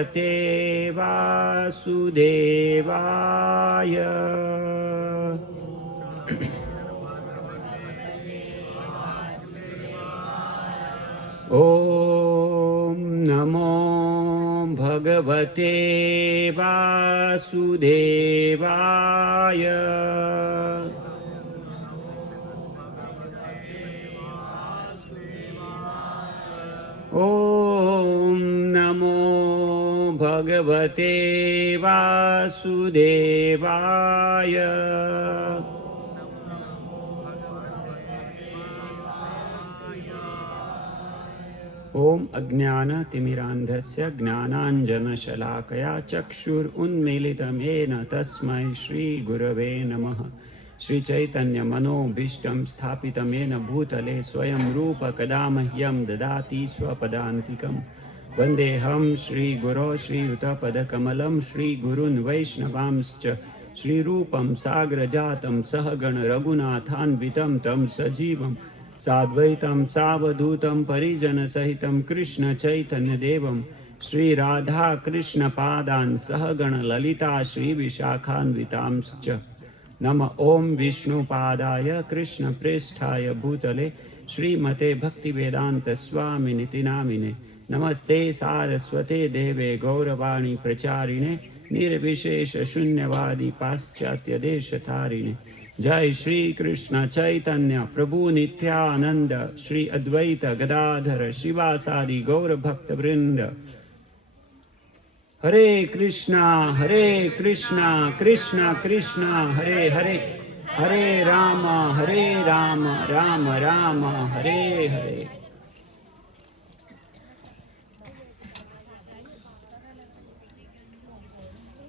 भगवते वासुदेवाय। ओम नमो भगवते वासुदेवाय। ओम नमो भगवते वासुदेवाय। ओम अज्ञानतिमिरान्धस्य ज्ञानाञ्जनशलाकया चक्षुरुन्मीलितं येन तस्मै श्रीगुरवे नमः। श्रीचैतन्यमनोभीष्टं स्थापितं येन भूतले स्वयं रूप कदा मह्यं ददाति स्वपदान्तिकं। वन्देऽहं श्रीगुरो श्रीयुतपदकमलं श्रीगुरून् वैष्णवांश्च श्रीरूपं साग्रजातं सहगण रघुनाथान्वितं तं सजीवं साद्वैतं सावधूतं परिजनसहितं कृष्ण चैतन्यदेवं श्रीराधा कृष्णपादान् सहगण ललिता श्रीविशाखान्वितांश्च। नम ओं विष्णुपादाय कृष्णप्रेष्ठाय भूतले श्रीमते भक्तिवेदांत स्वामिनिति नामिने। नमस्ते सारस्वते देवे गौरवाणी प्रचारिणे निर्विशेष शून्यवादी पाश्चात्य देशतारिणे। जय श्री कृष्ण चैतन्य प्रभु नित्यानंद श्री अद्वैत गदाधर शिवासादि गौर भक्त वृंद। हरे कृष्णा कृष्णा कृष्णा हरे हरे, हरे राम राम राम हरे हरे।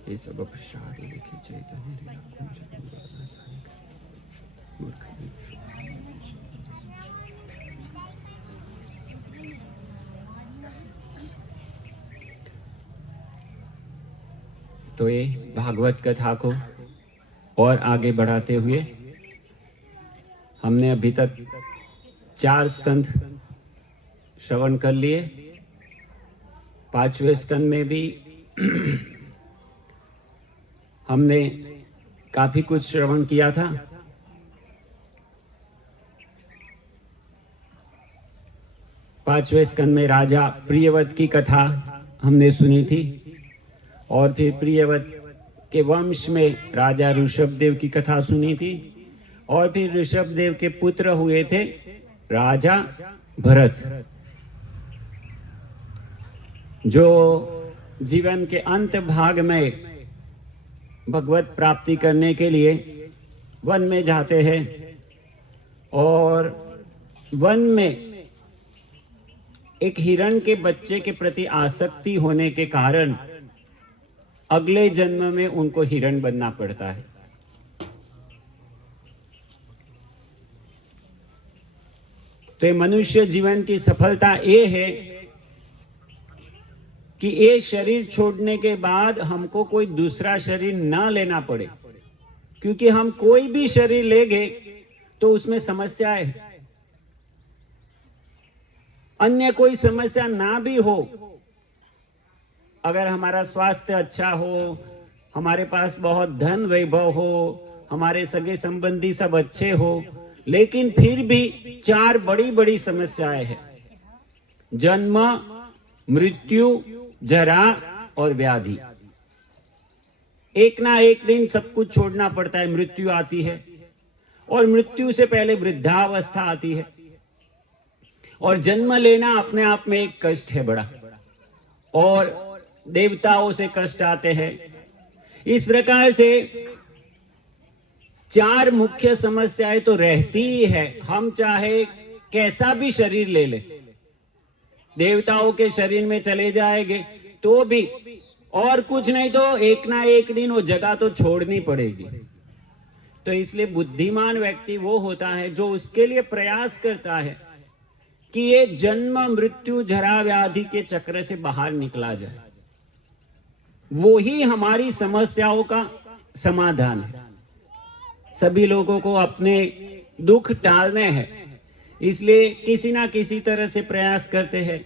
ये सब प्रसाद लिखी चैतन्य तो ये भागवत कथा को और आगे बढ़ाते हुए हमने अभी तक 4 स्कंध श्रवण कर लिए। 5वें स्कंध में भी हमने काफी कुछ श्रवण किया था। 5वें स्कंध में राजा प्रियव्रत की कथा हमने सुनी थी और फिर प्रियव्रत के वंश में राजा ऋषभदेव की कथा सुनी थी और फिर ऋषभदेव के पुत्र हुए थे राजा भरत, जो जीवन के अंत भाग में भगवत प्राप्ति करने के लिए वन में जाते हैं और वन में एक हिरण के बच्चे के प्रति आसक्ति होने के कारण अगले जन्म में उनको हिरण बनना पड़ता है। तो ये मनुष्य जीवन की सफलता ये है कि ये शरीर छोड़ने के बाद हमको कोई दूसरा शरीर ना लेना पड़े, क्योंकि हम कोई भी शरीर लेंगे तो उसमें समस्याएं है। अन्य कोई समस्या ना भी हो, अगर हमारा स्वास्थ्य अच्छा हो, हमारे पास बहुत धन वैभव हो, हमारे सगे संबंधी सब अच्छे हो, लेकिन फिर भी 4 बड़ी बड़ी समस्याएं हैं: जन्म, मृत्यु, जरा और व्याधि। एक ना एक दिन सब कुछ छोड़ना पड़ता है, मृत्यु आती है और मृत्यु से पहले वृद्धावस्था आती है और जन्म लेना अपने आप में एक कष्ट है बड़ा, और देवताओं से कष्ट आते हैं। इस प्रकार से 4 मुख्य समस्याएं तो रहती ही है। हम चाहे कैसा भी शरीर ले ले, देवताओं के शरीर में चले जाएंगे तो भी, और कुछ नहीं तो एक ना एक दिन वो जगह तो छोड़नी पड़ेगी। तो इसलिए बुद्धिमान व्यक्ति वो होता है जो उसके लिए प्रयास करता है कि ये जन्म मृत्यु जरा व्याधि के चक्र से बाहर निकला जाए। वो ही हमारी समस्याओं का समाधान है। सभी लोगों को अपने दुख टालने हैं, इसलिए किसी ना किसी तरह से प्रयास करते हैं।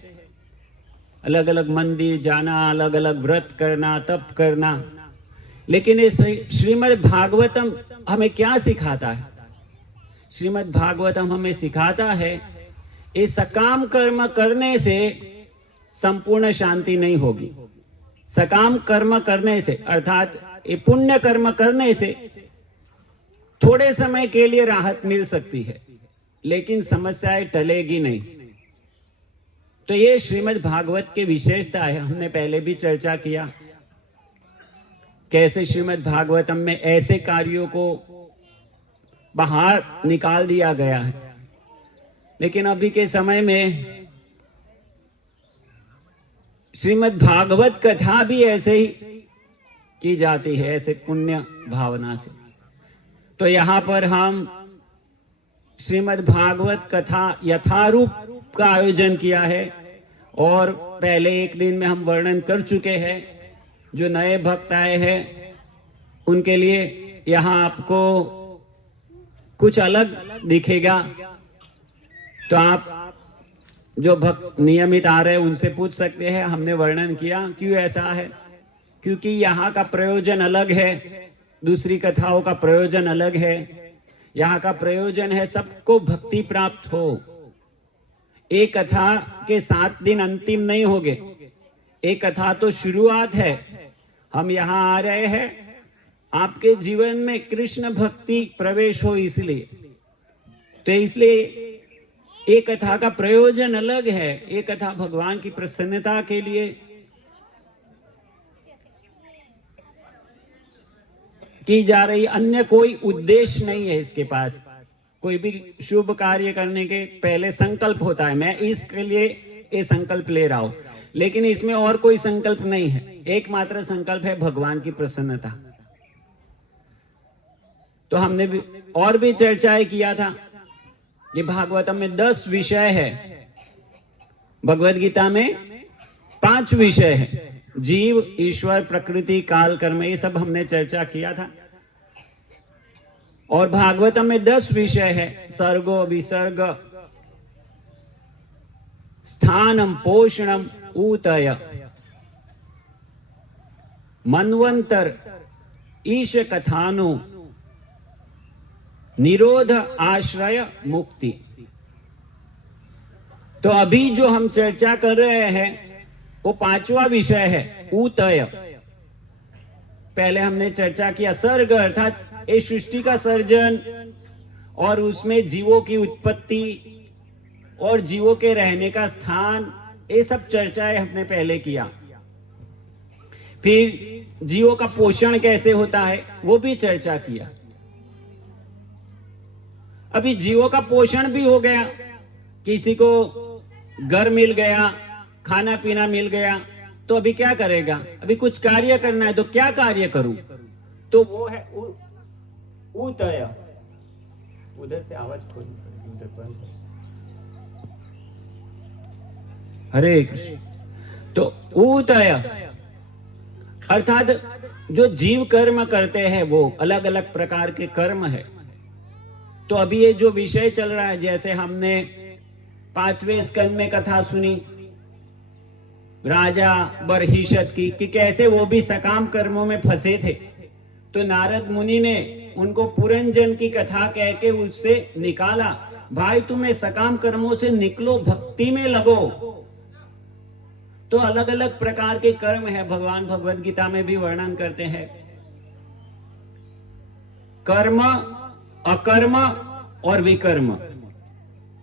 अलग अलग मंदिर जाना, अलग अलग व्रत करना, तप करना। लेकिन ये श्रीमद् भागवतम हमें क्या सिखाता है? श्रीमद् भागवतम हमें सिखाता है ये सकाम कर्म करने से संपूर्ण शांति नहीं होगी। सकाम कर्म करने से अर्थात ये पुण्य कर्म करने से थोड़े समय के लिए राहत मिल सकती है, लेकिन समस्याएं टलेगी नहीं। तो ये श्रीमद् भागवत की विशेषता है। हमने पहले भी चर्चा किया कैसे श्रीमद् भागवतम में ऐसे कार्यों को बाहर निकाल दिया गया है। लेकिन अभी के समय में श्रीमद् भागवत कथा भी ऐसे ही की जाती है, ऐसे पुण्य भावना से। तो यहाँ पर हम श्रीमद् भागवत कथा यथारूप का आयोजन किया है और पहले एक दिन में हम वर्णन कर चुके हैं। जो नए भक्त आए हैं उनके लिए यहाँ आपको कुछ अलग दिखेगा। तो आप जो भक्त नियमित आ रहे हैं उनसे पूछ सकते हैं। हमने वर्णन किया क्यों ऐसा है, क्योंकि यहाँ का प्रयोजन अलग है, दूसरी कथाओं का प्रयोजन अलग है। यहाँ का प्रयोजन है सबको भक्ति प्राप्त हो। एक कथा के 7 दिन अंतिम नहीं होंगे, एक कथा तो शुरुआत है। हम यहाँ आ रहे हैं आपके जीवन में कृष्ण भक्ति प्रवेश हो, इसलिए तो इसलिए एक कथा का प्रयोजन अलग है। एक कथा भगवान की प्रसन्नता के लिए की जा रही, अन्य कोई उद्देश्य नहीं है इसके पास। कोई भी शुभ कार्य करने के पहले संकल्प होता है, मैं इसके लिए ये संकल्प ले रहा हूं, लेकिन इसमें और कोई संकल्प नहीं है। एकमात्र संकल्प है भगवान की प्रसन्नता। तो हमने भी और भी चर्चाएं किया था। ये भागवतम में 10 विषय है, भगवद गीता में 5 विषय है। जीव, ईश्वर, प्रकृति, काल, कर्म, ये सब हमने चर्चा किया था। और भागवतम में 10 विषय है। सर्गो विसर्ग, स्थानम, पोषणम, ऊतय, मन्वंतर, ईश कथानु, निरोध, आश्रय, मुक्ति। तो अभी जो हम चर्चा कर रहे हैं वो 5वां विषय है, ऊतय। पहले हमने चर्चा किया सर्ग अर्थात ये सृष्टि का सर्जन और उसमें जीवों की उत्पत्ति और जीवों के रहने का स्थान, ये सब चर्चाएं हमने पहले किया। फिर जीवों का पोषण कैसे होता है वो भी चर्चा किया। अभी जीवों का पोषण भी हो गया, किसी को घर मिल गया, खाना पीना मिल गया, तो अभी क्या करेगा? अभी कुछ कार्य करना है, तो क्या कार्य करूं? तो वो है ऊतय। उधर से आवाज खोल। हरे कृष्ण। तो ऊतय अर्थात जो जीव कर्म करते हैं वो अलग अलग प्रकार के कर्म है। तो अभी ये जो विषय चल रहा है, जैसे हमने 5वें स्कंद में कथा सुनी राजा बरहिषद की कि कैसे वो भी सकाम कर्मों में फंसे थे। तो नारद मुनि ने उनको पुरंजन की कथा कह के उससे निकाला, भाई तुम्हें सकाम कर्मों से निकलो, भक्ति में लगो। तो अलग अलग प्रकार के कर्म है, भगवान भगवद गीता में भी वर्णन करते हैं। कर्म, अकर्म और विकर्म,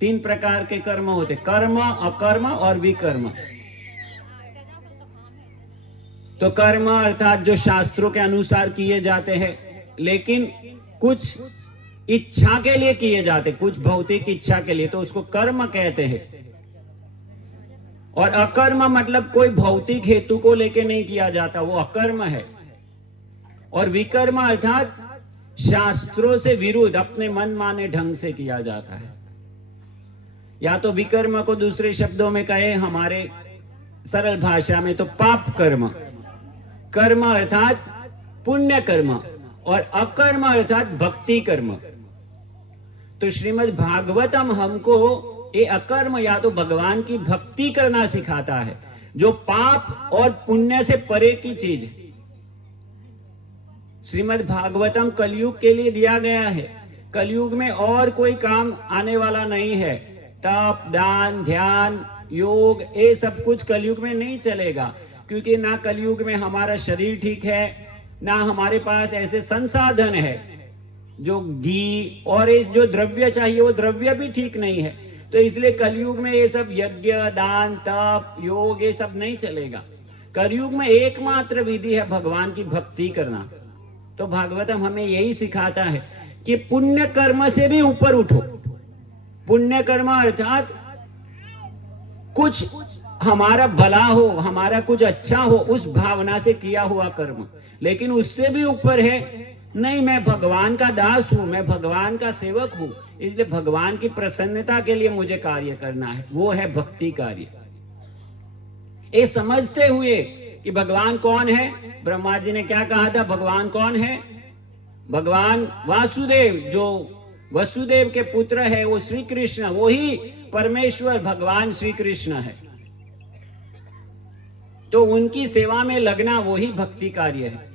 3 प्रकार के कर्म होते, कर्म, अकर्म और विकर्म। तो कर्म अर्थात जो शास्त्रों के अनुसार किए जाते हैं, लेकिन कुछ इच्छा के लिए किए जाते, कुछ भौतिक इच्छा के लिए, तो उसको कर्म कहते हैं। और अकर्म मतलब कोई भौतिक हेतु को लेके नहीं किया जाता, वो अकर्म है। और विकर्म अर्थात शास्त्रों से विरुद्ध अपने मन माने ढंग से किया जाता है। या तो विकर्म को दूसरे शब्दों में कहे हमारे सरल भाषा में तो पाप कर्म। कर्म अर्थात पुण्य कर्म और अकर्म अर्थात भक्ति कर्म। तो श्रीमद् भागवतम हमको ये अकर्म या तो भगवान की भक्ति करना सिखाता है। जो पाप और पुण्य से परे की चीज है। श्रीमद् भागवतम कलयुग के लिए दिया गया है। कलयुग में और कोई काम आने वाला नहीं है। तप, दान, ध्यान, योग, ये सब कुछ कलयुग में नहीं चलेगा, क्योंकि ना कलयुग में हमारा शरीर ठीक है, ना हमारे पास ऐसे संसाधन है। जो घी और इस जो द्रव्य चाहिए वो द्रव्य भी ठीक नहीं है। तो इसलिए कलयुग में ये सब यज्ञ, दान, तप, योग ये सब नहीं चलेगा। कलयुग में एकमात्र विधि है भगवान की भक्ति करना। तो भागवतम हमें यही सिखाता है कि पुण्य कर्म से भी ऊपर उठो। पुण्य कर्म अर्थात कुछ हमारा भला हो, हमारा कुछ अच्छा हो, उस भावना से किया हुआ कर्म। लेकिन उससे भी ऊपर है, नहीं मैं भगवान का दास हूं, मैं भगवान का सेवक हूं, इसलिए भगवान की प्रसन्नता के लिए मुझे कार्य करना है, वो है भक्ति कार्य। ये समझते हुए कि भगवान कौन है। ब्रह्मा जी ने क्या कहा था, भगवान कौन है? भगवान वासुदेव, जो वसुदेव के पुत्र है, वो श्री कृष्ण, वो ही परमेश्वर भगवान श्री कृष्ण है। तो उनकी सेवा में लगना वही भक्ति कार्य है।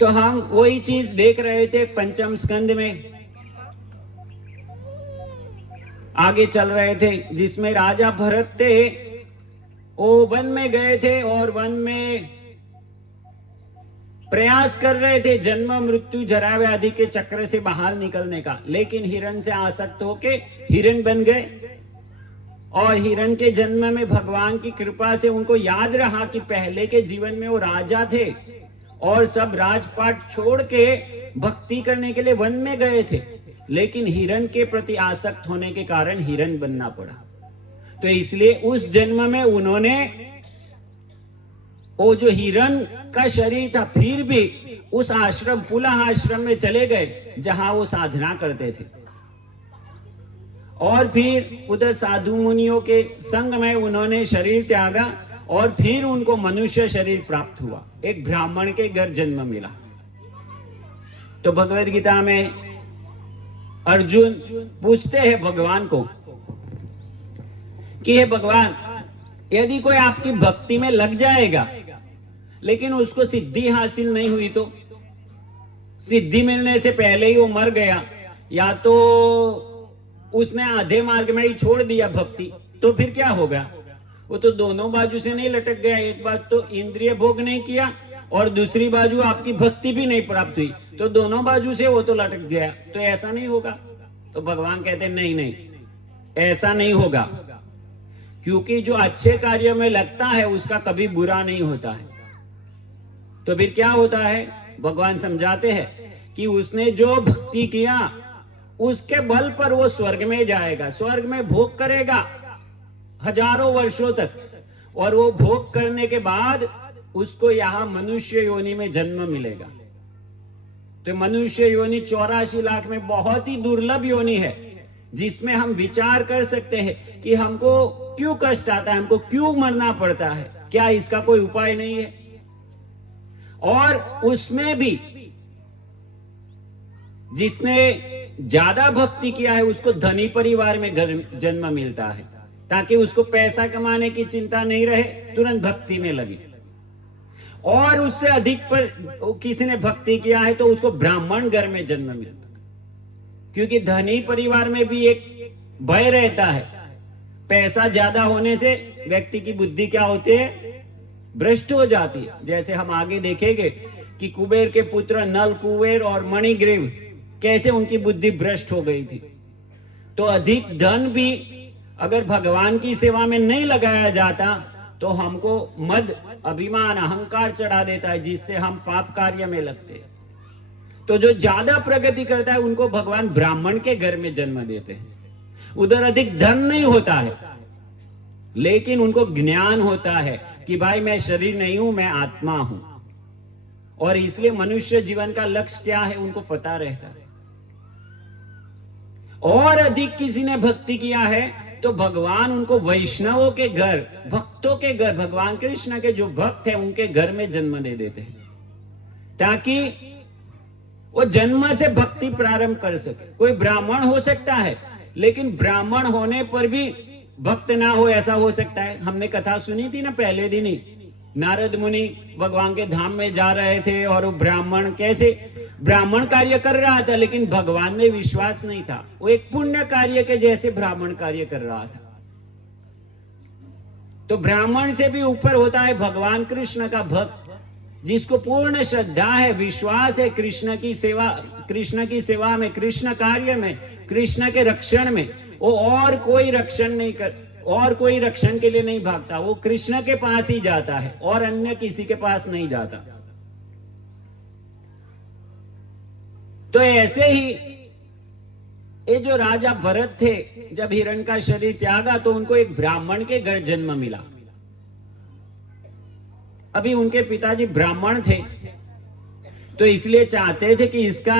तो हम वही चीज देख रहे थे पंचम स्कंद में, आगे चल रहे थे, जिसमें राजा भरत थे, वो वन में गए थे और वन में प्रयास कर रहे थे जन्म मृत्यु जरा व्याधि के चक्र से बाहर निकलने का। लेकिन हिरण से आसक्त होके हिरण बन गए, और हिरण के जन्म में भगवान की कृपा से उनको याद रहा कि पहले के जीवन में वो राजा थे और सब राजपाट छोड़ के भक्ति करने के लिए वन में गए थे। लेकिन हिरण के प्रति आसक्त होने के कारण हिरण बनना पड़ा। तो इसलिए उस जन्म में उन्होंने वो जो हिरण का शरीर था, फिर भी उस आश्रम, पुलह आश्रम में चले गए जहां वो साधना करते थे। और फिर उधर साधु मुनियों के संग में उन्होंने शरीर त्यागा और फिर उनको मनुष्य शरीर प्राप्त हुआ, एक ब्राह्मण के घर जन्म मिला। तो भगवद गीता में अर्जुन पूछते हैं भगवान को कि हे भगवान, यदि कोई आपकी भक्ति में लग जाएगा लेकिन उसको सिद्धि हासिल नहीं हुई, तो सिद्धि मिलने से पहले ही वो मर गया, या तो उसने आधे मार्ग में ही छोड़ दिया भक्ति, तो फिर क्या होगा? वो तो दोनों बाजू से नहीं लटक गया। एक बात तो इंद्रिय भोग नहीं किया और दूसरी बाजू आपकी भक्ति भी नहीं प्राप्त हुई, तो दोनों बाजू से वो तो लटक गया। तो ऐसा नहीं होगा। तो भगवान कहते नहीं नहीं, ऐसा नहीं होगा, क्योंकि जो अच्छे कार्य में लगता है उसका कभी बुरा नहीं होता है। तो फिर क्या होता है? भगवान समझाते हैं कि उसने जो भक्ति किया उसके बल पर वो स्वर्ग में जाएगा, स्वर्ग में भोग करेगा हजारों वर्षों तक, और वो भोग करने के बाद उसको यहाँ मनुष्य योनि में जन्म मिलेगा। तो मनुष्य योनि 84 लाख में बहुत ही दुर्लभ योनि है, जिसमें हम विचार कर सकते हैं कि हमको क्यों कष्ट आता है, हमको क्यों मरना पड़ता है, क्या इसका कोई उपाय नहीं है? और उसमें भी जिसने ज्यादा भक्ति किया है उसको धनी परिवार में जन्म मिलता है, ताकि उसको पैसा कमाने की चिंता नहीं रहे, तुरंत भक्ति में लगे। और उससे अधिक पर किसी ने भक्ति किया है तो उसको ब्राह्मण घर में जन्म मिलता है, क्योंकि धनी परिवार में भी एक भय रहता है। पैसा ज्यादा होने से व्यक्ति की बुद्धि क्या होती है? भ्रष्ट हो जाती है। जैसे हम आगे देखेंगे कि कुबेर के पुत्र नल कुबेर और मणिग्रीव कैसे उनकी बुद्धि भ्रष्ट हो गई थी। तो अधिक धन भी अगर भगवान की सेवा में नहीं लगाया जाता तो हमको मद, अभिमान, अहंकार चढ़ा देता है, जिससे हम पाप कार्य में लगते हैं। तो जो ज्यादा प्रगति करता है उनको भगवान ब्राह्मण के घर में जन्म देते हैं। उधर अधिक धन नहीं होता है, लेकिन उनको ज्ञान होता है कि भाई मैं शरीर नहीं हूं, मैं आत्मा हूं, और इसलिए मनुष्य जीवन का लक्ष्य क्या है उनको पता रहता है। और अधिक किसी ने भक्ति किया है तो भगवान उनको वैष्णवों के घर, भक्तों के घर, भगवान कृष्ण के जो भक्त हैं उनके घर में जन्म दे देते हैं, ताकि वो जन्म से भक्ति प्रारंभ कर सके। कोई ब्राह्मण हो सकता है, लेकिन ब्राह्मण होने पर भी भक्त ना हो ऐसा हो सकता है? हमने कथा सुनी थी ना पहले दिन ही, नारद मुनि भगवान के धाम में जा रहे थे और वो ब्राह्मण कैसे ब्राह्मण कार्य कर रहा था, लेकिन भगवान में विश्वास नहीं था। वो एक पुण्य कार्य के जैसे ब्राह्मण कार्य कर रहा था। तो ब्राह्मण से भी ऊपर होता है भगवान कृष्ण का भक्त, जिसको पूर्ण श्रद्धा है, विश्वास है कृष्ण की सेवा में, कृष्ण कार्य में, कृष्ण के रक्षण में। वो और कोई रक्षण के लिए नहीं भागता, वो कृष्ण के पास ही जाता है और अन्य किसी के पास नहीं जाता। तो ऐसे ही ये जो राजा भरत थे, जब हिरण का शरीर त्यागा तो उनको एक ब्राह्मण के घर जन्म मिला। अभी उनके पिताजी ब्राह्मण थे, तो इसलिए चाहते थे कि इसका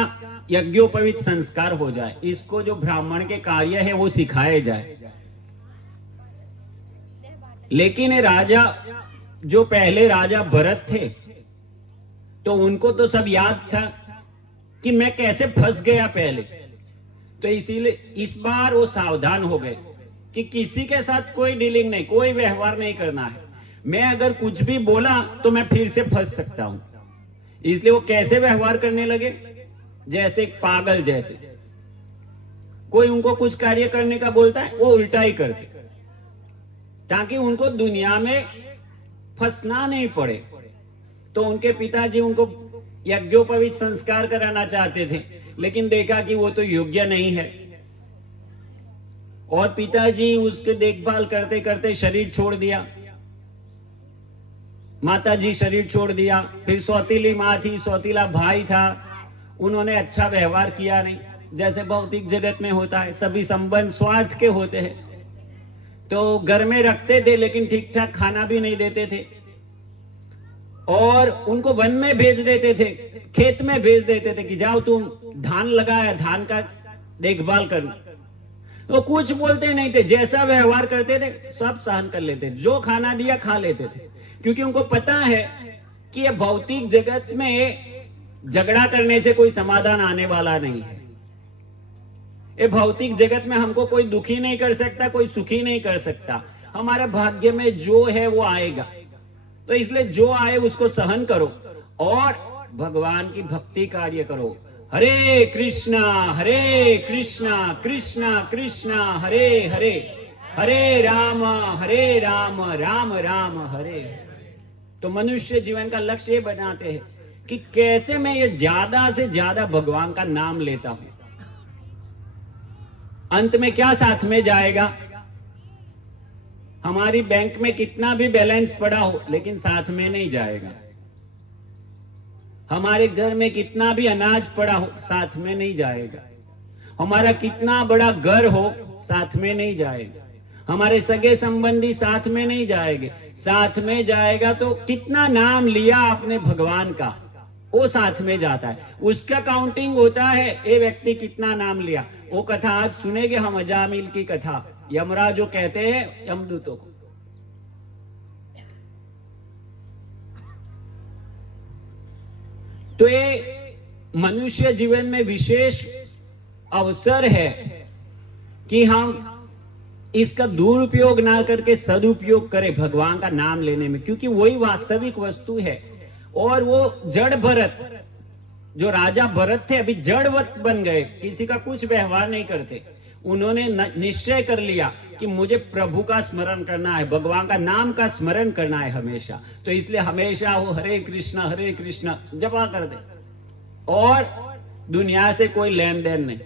यज्ञोपवीत संस्कार हो जाए, इसको जो ब्राह्मण के कार्य है वो सिखाए जाए। लेकिन ये राजा, जो पहले राजा भरत थे, तो उनको तो सब याद था कि मैं कैसे फंस गया पहले। तो इसीलिए इस बार वो सावधान हो गए कि किसी के साथ कोई डीलिंग नहीं, कोई व्यवहार नहीं करना है। मैं अगर कुछ भी बोला तो मैं फिर से फंस सकता हूं। इसलिए वो कैसे व्यवहार करने लगे, जैसे एक पागल जैसे। कोई उनको कुछ कार्य करने का बोलता है, वो उल्टा ही करते, ताकि उनको दुनिया में फंसना नहीं पड़े। तो उनके पिताजी उनको यज्ञोपवीत संस्कार कराना चाहते थे, लेकिन देखा कि वो तो योग्य नहीं है। और पिताजी उसके देखभाल करते करते शरीर छोड़ दिया, माताजी शरीर छोड़ दिया। फिर सौतीली माँ थी, सौतीला भाई था, उन्होंने अच्छा व्यवहार किया नहीं। जैसे भौतिक जगत में होता है, सभी संबंध स्वार्थ के होते हैं। तो घर में रखते थे लेकिन ठीक ठाक खाना भी नहीं देते थे, और उनको वन में भेज देते थे, खेत में भेज देते थे कि जाओ तुम धान लगाया, धान का देखभाल करना। वो कुछ बोलते नहीं थे, जैसा व्यवहार करते थे सब सहन कर लेते, जो खाना दिया खा लेते थे, क्योंकि उनको पता है कि ये भौतिक जगत में झगड़ा करने से कोई समाधान आने वाला नहीं है। ये भौतिक जगत में हमको कोई दुखी नहीं कर सकता, कोई सुखी नहीं कर सकता। हमारे भाग्य में जो है वो आएगा। तो इसलिए जो आए उसको सहन करो और भगवान की भक्ति कार्य करो। हरे कृष्णा कृष्णा कृष्णा हरे हरे, हरे राम राम राम हरे। तो मनुष्य जीवन का लक्ष्य ये बनाते हैं कि कैसे मैं ये ज्यादा से ज्यादा भगवान का नाम लेता हूं। अंत में क्या साथ में जाएगा? हमारी बैंक में कितना भी बैलेंस पड़ा हो, लेकिन साथ में नहीं जाएगा। हमारे घर में कितना भी अनाज पड़ा हो, साथ में नहीं जाएगा। हमारा कितना बड़ा घर हो, साथ में नहीं जाएगा। हमारे सगे संबंधी साथ में नहीं जाएंगे। साथ में जाएगा तो कितना नाम लिया आपने भगवान का, वो साथ में जाता है, उसका काउंटिंग होता है। ये व्यक्ति कितना नाम लिया। वो कथा आज सुनेंगे हम, अजामिल की कथा, यमराज जो कहते हैं यमदूतों को। तो ये मनुष्य जीवन में विशेष अवसर है कि हम इसका दुरुपयोग ना करके सदुपयोग करें भगवान का नाम लेने में, क्योंकि वही वास्तविक वस्तु है। और वो जड़ भरत, जो राजा भरत थे, अभी जड़वत बन गए, किसी का कुछ व्यवहार नहीं करते। उन्होंने निश्चय कर लिया कि मुझे प्रभु का स्मरण करना है, भगवान का नाम का स्मरण करना है हमेशा। तो इसलिए हमेशा वो हरे कृष्ण जपा कर दे, और दुनिया से कोई लेन देन नहीं।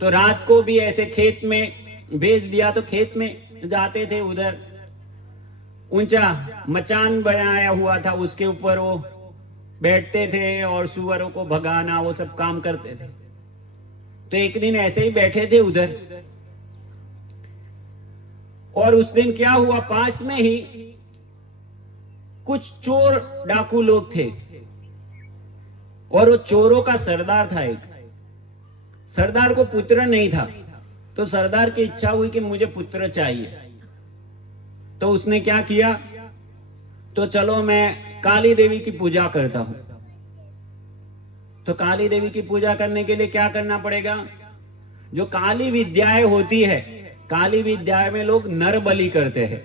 तो रात को भी ऐसे खेत में भेज दिया, तो खेत में जाते थे, उधर ऊंचा मचान बनाया हुआ था, उसके ऊपर वो बैठते थे और सुअरों को भगाना वो सब काम करते थे। तो एक दिन ऐसे ही बैठे थे उधर, और उस दिन क्या हुआ, पास में ही कुछ चोर डाकू लोग थे, और वो चोरों का सरदार था। एक सरदार को पुत्र नहीं था, तो सरदार की इच्छा हुई कि मुझे पुत्र चाहिए। तो उसने क्या किया, तो चलो मैं काली देवी की पूजा करता हूं। तो काली देवी की पूजा करने के लिए क्या करना पड़ेगा, जो काली विद्याएं होती है काली विद्या में लोग नर बलि करते हैं,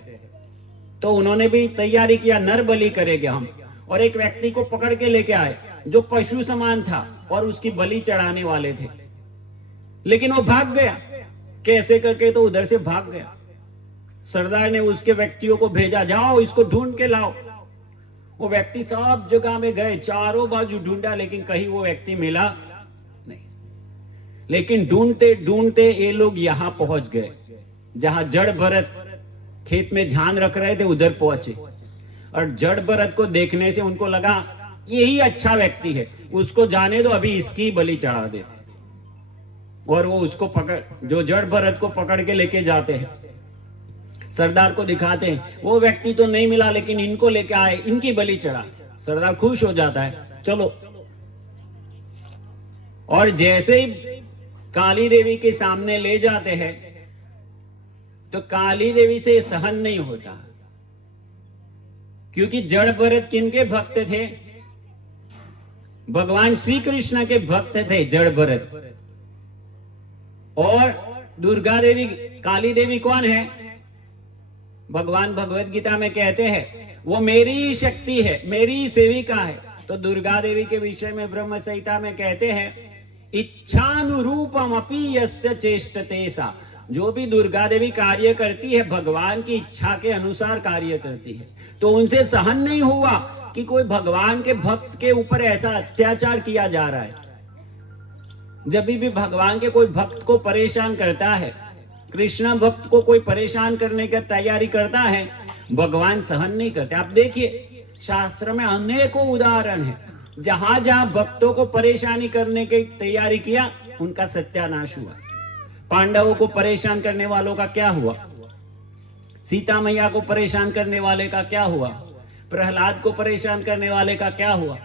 तो उन्होंने भी तैयारी किया, नर बलि करेंगे हम, और एक व्यक्ति को पकड़ के लेके आए जो पशु समान था और उसकी बलि चढ़ाने वाले थे, लेकिन वो भाग गया। कैसे करके तो उधर से भाग गया। सरदार ने उसके व्यक्तियों को भेजा, जाओ इसको ढूंढ के लाओ। वो व्यक्ति सब जगह में गए, चारों बाजू ढूंढा, लेकिन कहीं वो व्यक्ति मिला नहीं। लेकिन ढूंढते ढूंढते ये लोग यहां पहुंच गए जहां जड़ भरत खेत में ध्यान रख रहे थे, उधर पहुंचे। और जड़ भरत को देखने से उनको लगा यही अच्छा व्यक्ति है, उसको जाने दो, अभी इसकी बलि चढ़ा देते। और वो उसको पकड़, जो जड़ भरत को पकड़ के लेके जाते हैं, सरदार को दिखाते हैं, वो व्यक्ति तो नहीं मिला, लेकिन इनको लेके आए, इनकी बलि चढ़ा। सरदार खुश हो जाता है, चलो। और जैसे ही काली देवी के सामने ले जाते हैं तो काली देवी से सहन नहीं होता, क्योंकि जड़ भरत किनके भक्त थे? भगवान श्री कृष्ण के भक्त थे जड़ भरत। और दुर्गा देवी, काली देवी कौन है? भगवान भगवत गीता में कहते हैं वो मेरी ही शक्ति है, मेरी ही सेविका है। तो दुर्गा देवी के विषय में ब्रह्म संहिता में कहते हैं इच्छानुरूपम अपि यस्य चेष्टते सा। जो भी दुर्गा देवी कार्य करती है भगवान की इच्छा के अनुसार कार्य करती है। तो उनसे सहन नहीं हुआ कि कोई भगवान के भक्त के ऊपर ऐसा अत्याचार किया जा रहा है। जब भी भगवान के कोई भक्त को परेशान करता है, कृष्ण भक्त को कोई परेशान करने की तैयारी करता है, भगवान सहन नहीं करते। आप देखिए शास्त्र में अनेकों उदाहरण है, जहां जहां भक्तों को परेशानी करने की तैयारी किया, उनका सत्यानाश हुआ। पांडवों को परेशान करने वालों का क्या हुआ? सीता मैया को परेशान करने वाले का क्या हुआ? प्रहलाद को परेशान करने वाले का क्या हुआ?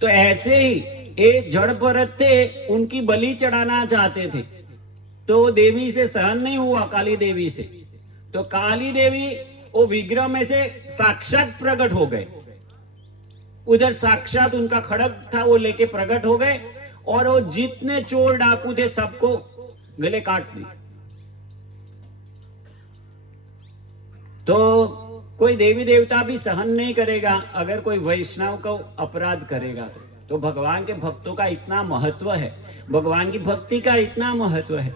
तो ऐसे ही एक जड़ भरत थे, उनकी बलि चढ़ाना चाहते थे, तो देवी से सहन नहीं हुआ, काली देवी से। तो काली देवी वो विग्रह में से साक्षात प्रकट हो गए। उधर साक्षात उनका खड्ग था, वो लेके प्रकट हो गए, और वो जितने चोर डाकू थे सबको गले काट दिए। तो कोई देवी देवता भी सहन नहीं करेगा अगर कोई वैष्णव को अपराध करेगा। तो भगवान के भक्तों का इतना महत्व है, भगवान की भक्ति का इतना महत्व है।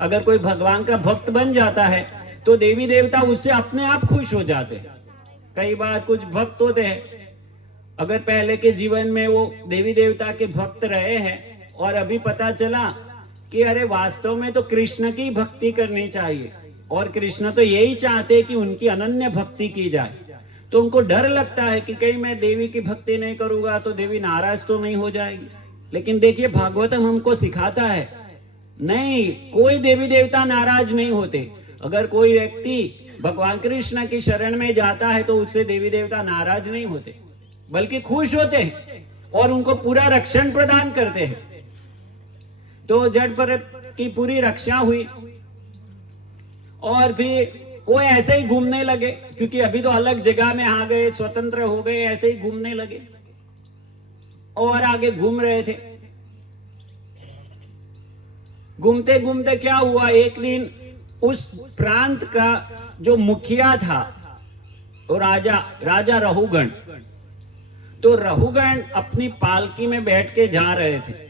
अगर कोई भगवान का भक्त बन जाता है तो देवी देवता उससे अपने आप खुश हो जाते हैं। कई बार कुछ भक्त होते हैं, अगर पहले के जीवन में वो देवी देवता के भक्त रहे हैं और अभी पता चला कि अरे वास्तव में तो कृष्ण की भक्ति करनी चाहिए और कृष्ण तो यही चाहते कि उनकी अनन्य भक्ति की जाए, तो उनको डर लगता है कि कहीं मैं देवी की भक्ति नहीं करूंगा तो देवी नाराज तो नहीं हो जाएगी। लेकिन देखिए भागवतम हमको सिखाता है नहीं, कोई देवी देवता नाराज नहीं होते। अगर कोई व्यक्ति भगवान कृष्ण की शरण में जाता है तो उससे देवी देवता नाराज नहीं होते, बल्कि खुश होते हैं और उनको पूरा रक्षण प्रदान करते हैं। तो जड़ भरत की पूरी रक्षा हुई और फिर वो ऐसे ही घूमने लगे, क्योंकि अभी तो अलग जगह में आ गए, स्वतंत्र हो गए, ऐसे ही घूमने लगे और आगे घूम रहे थे। घूमते घूमते क्या हुआ, एक दिन उस प्रांत का जो मुखिया था वो राजा रहुगण, तो रहुगण अपनी पालकी में बैठ के जा रहे थे।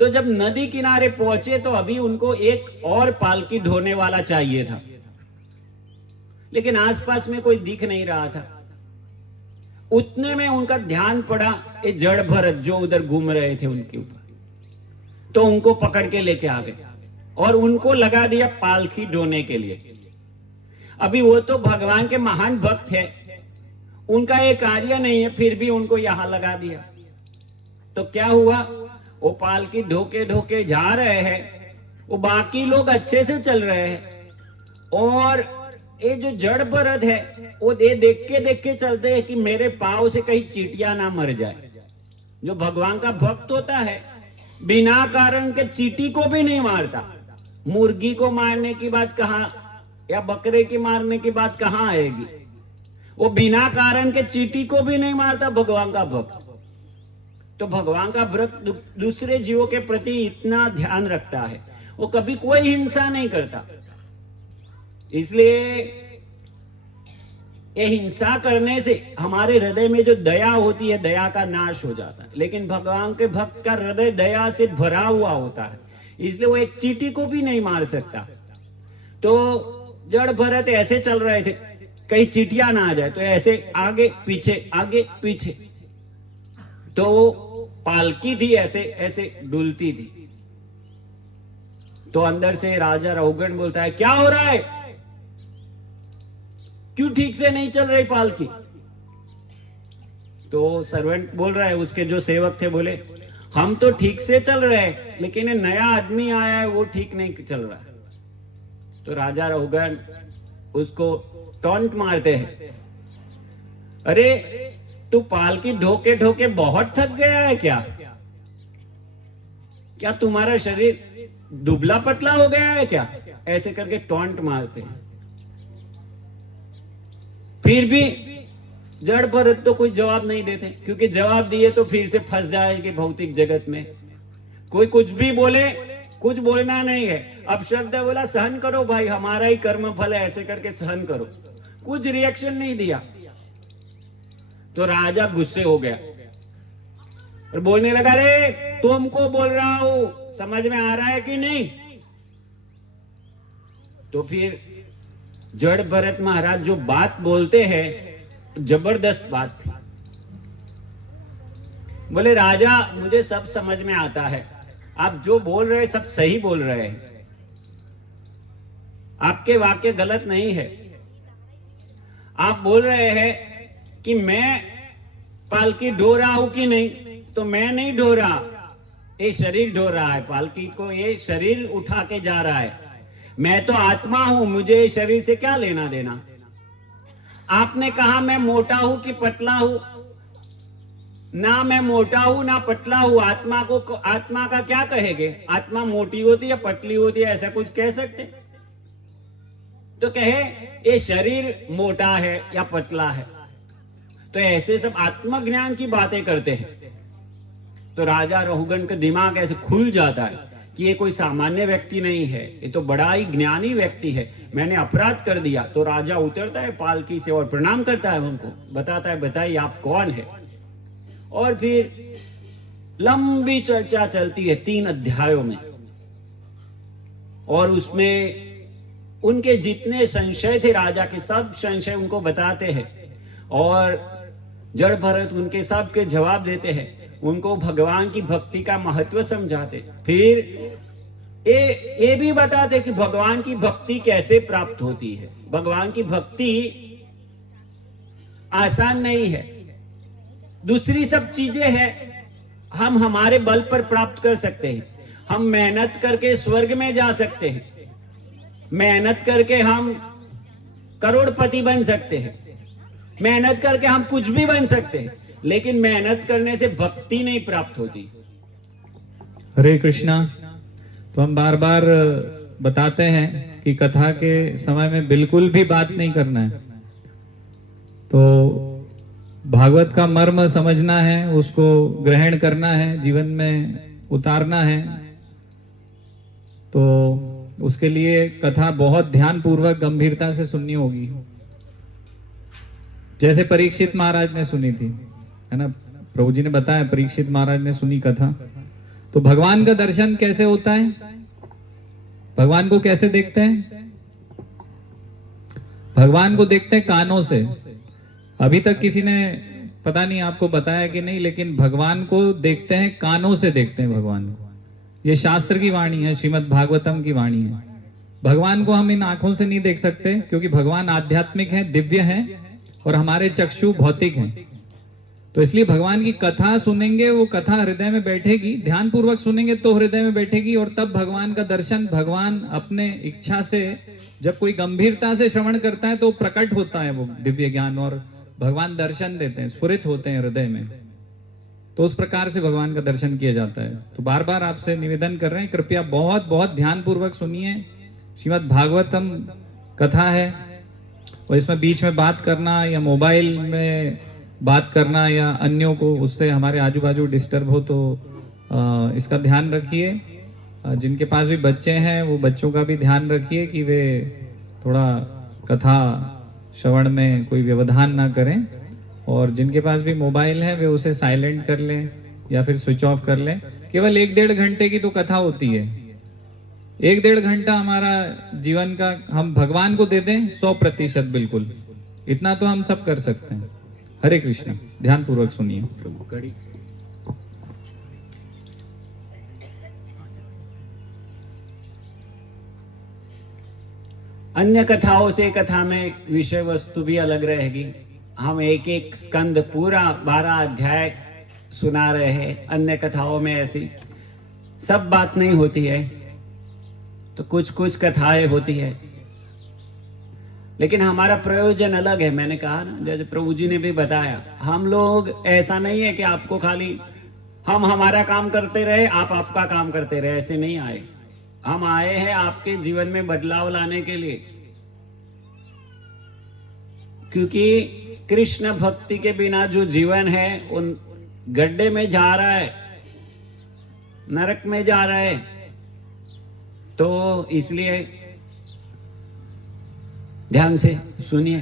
तो जब नदी किनारे पहुंचे तो अभी उनको एक और पालकी ढोने वाला चाहिए था, लेकिन आसपास में कोई दिख नहीं रहा था। उतने में उनका ध्यान पड़ा ये जड़ भरत जो उधर घूम रहे थे उनके ऊपर, तो उनको पकड़ के लेके आ गए और उनको लगा दिया पालकी ढोने के लिए। अभी वो तो भगवान के महान भक्त है, उनका ये कार्य नहीं है, फिर भी उनको यहां लगा दिया। तो क्या हुआ, वो पालकी ढोके ढोके जा रहे हैं, वो बाकी लोग अच्छे से चल रहे हैं और ये जो जड़ भरत है वो देख के चलते हैं कि मेरे पांव से कहीं चींटियां ना मर जाए। जो भगवान का भक्त होता है बिना कारण के चींटी को भी नहीं मारता। मुर्गी को मारने की बात कहां या बकरे की मारने की बात कहां आएगी, वो बिना कारण के चींटी को भी नहीं मारता भगवान का भक्त। तो भगवान का भक्त दूसरे जीवों के प्रति इतना ध्यान रखता है वो कभी कोई हिंसा नहीं करता। इसलिए ये हिंसा करने से हमारे हृदय में जो दया होती है, दया का नाश हो जाता है। लेकिन भगवान के भक्त का हृदय दया से भरा हुआ होता है, इसलिए वो एक चींटी को भी नहीं मार सकता। तो जड़ भरत ऐसे चल रहे थे, कहीं चींटियां ना आ जाए, तो ऐसे आगे पीछे, तो पालकी थी ऐसे ऐसे डुलती थी। तो अंदर से राजा रहुगण बोलता है, क्या हो रहा है, क्यों ठीक से नहीं चल रही पालकी? तो सर्वेंट बोल रहा है, उसके जो सेवक थे बोले, हम तो ठीक से चल रहे हैं, लेकिन ये नया आदमी आया है वो ठीक नहीं चल रहा है। तो राजा रहुगण उसको टॉन्ट मारते हैं, अरे तू पालकी ढोके ढोके बहुत थक गया है क्या तुम्हारा शरीर दुबला पतला हो गया है क्या? ऐसे करके टॉन्ट मारते हैं। फिर भी जड़ भरत तो कोई जवाब नहीं देते, क्योंकि जवाब दिए तो फिर से फंस जाएगी भौतिक जगत में। कोई कुछ भी बोले, कुछ बोलना नहीं है। अब शब्द बोला, सहन करो भाई, हमारा ही कर्म फल है, ऐसे करके सहन करो। कुछ रिएक्शन नहीं दिया। तो राजा गुस्से हो गया और बोलने लगा, रे तुमको बोल रहा हूं, समझ में आ रहा है कि नहीं? तो फिर जड़ भरत महाराज जो बात बोलते हैं, जबरदस्त बात थी। बोले, राजा मुझे सब समझ में आता है, आप जो बोल रहे हैं सब सही बोल रहे हैं, आपके वाक्य गलत नहीं है। आप बोल रहे हैं कि मैं पालकी ढो रहा हूं कि नहीं, तो मैं नहीं ढो रहा, ये शरीर ढो रहा है पालकी को, ये शरीर उठा के जा रहा है। मैं तो आत्मा हूं, मुझे शरीर से क्या लेना देना। आपने कहा मैं मोटा हूं कि पतला हूं, ना मैं मोटा हूं ना पतला हूं। आत्मा को, आत्मा का क्या कहेंगे? आत्मा मोटी होती है पतली होती है, ऐसा कुछ कह सकते? तो कहे ये शरीर मोटा है या पतला है। तो ऐसे सब आत्मज्ञान की बातें करते हैं। तो राजा रहुगण का दिमाग ऐसे खुल जाता है कि ये कोई सामान्य व्यक्ति नहीं है, ये तो बड़ा ही ज्ञानी व्यक्ति है, मैंने अपराध कर दिया। तो राजा उतरता है पालकी से और प्रणाम करता है उनको, बताता है, बताइए आप कौन है। और फिर लंबी चर्चा चलती है 3 अध्यायों में, और उसमें उनके जितने संशय थे राजा के, सब संशय उनको बताते हैं, और जड़ भरत उनके सब के जवाब देते हैं, उनको भगवान की भक्ति का महत्व समझाते। फिर ये भी बताते कि भगवान की भक्ति कैसे प्राप्त होती है। भगवान की भक्ति आसान नहीं है, दूसरी सब चीजें हैं हम हमारे बल पर प्राप्त कर सकते हैं। हम मेहनत करके स्वर्ग में जा सकते हैं, मेहनत करके हम करोड़पति बन सकते हैं, मेहनत करके हम कुछ भी बन सकते हैं, लेकिन मेहनत करने से भक्ति नहीं प्राप्त होती। हरे कृष्णा। तो हम बार बार बताते हैं कि कथा के समय में बिल्कुल भी बात नहीं करना है। तो भागवत का मर्म समझना है, उसको ग्रहण करना है, जीवन में उतारना है। तो उसके लिए कथा बहुत ध्यान पूर्वक गंभीरता से सुननी होगी, जैसे परीक्षित महाराज ने सुनी थी, है ना। प्रभु जी ने बताया, परीक्षित महाराज ने सुनी कथा। तो भगवान का दर्शन कैसे होता है, भगवान को कैसे देखते हैं? भगवान को देखते हैं कानों से। अभी तक किसी ने पता नहीं आपको बताया कि नहीं, लेकिन भगवान को देखते हैं कानों से, देखते हैं भगवान को। ये शास्त्र की वाणी है, श्रीमद् भागवतम की वाणी है। भगवान को हम इन आंखों से नहीं देख सकते, क्योंकि भगवान आध्यात्मिक है, दिव्य है, और हमारे चक्षु भौतिक हैं। तो इसलिए भगवान की कथा सुनेंगे, वो कथा हृदय में बैठेगी, ध्यान पूर्वक सुनेंगे तो हृदय में बैठेगी, और तब भगवान का दर्शन, भगवान अपने इच्छा से, जब कोई गंभीरता से श्रवण करता है तो प्रकट होता है वो दिव्य ज्ञान, और भगवान दर्शन देते हैं, स्फुरित होते हैं हृदय में। तो उस प्रकार से भगवान का दर्शन किया जाता है। तो बार बार आपसे निवेदन कर रहे हैं, कृपया बहुत बहुत ध्यान पूर्वक सुनिए। श्रीमद् भागवतम कथा है, और इसमें बीच में बात करना या मोबाइल में बात करना या अन्यों को उससे हमारे आजू बाजू डिस्टर्ब हो, तो इसका ध्यान रखिए। जिनके पास भी बच्चे हैं वो बच्चों का भी ध्यान रखिए कि वे थोड़ा कथा श्रवण में कोई व्यवधान ना करें, और जिनके पास भी मोबाइल है वे उसे साइलेंट कर लें या फिर स्विच ऑफ कर लें। केवल 1-1.5 घंटे की तो कथा होती है, 1-1.5 घंटा हमारा जीवन का हम भगवान को दे दें 100%, बिल्कुल इतना तो हम सब कर सकते हैं। हरे कृष्ण। ध्यान पूर्वक सुनिए। प्रभु कड़ी अन्य कथाओं से कथा में विषय वस्तु भी अलग रहेगी। हम एक एक स्कंद पूरा 12 अध्याय सुना रहे हैं। अन्य कथाओं में ऐसी सब बात नहीं होती है, तो कुछ कुछ कथाएं होती है, लेकिन हमारा प्रयोजन अलग है। मैंने कहा ना, जैसे प्रभु जी ने भी बताया, हम लोग ऐसा नहीं है कि आपको खाली हम हमारा काम करते रहे आप आपका काम करते रहे, ऐसे नहीं आए। हम आए हैं आपके जीवन में बदलाव लाने के लिए, क्योंकि कृष्ण भक्ति के बिना जो जीवन है उन गड्ढे में जा रहा है, नरक में जा रहा है। तो इसलिए ध्यान से सुनिए।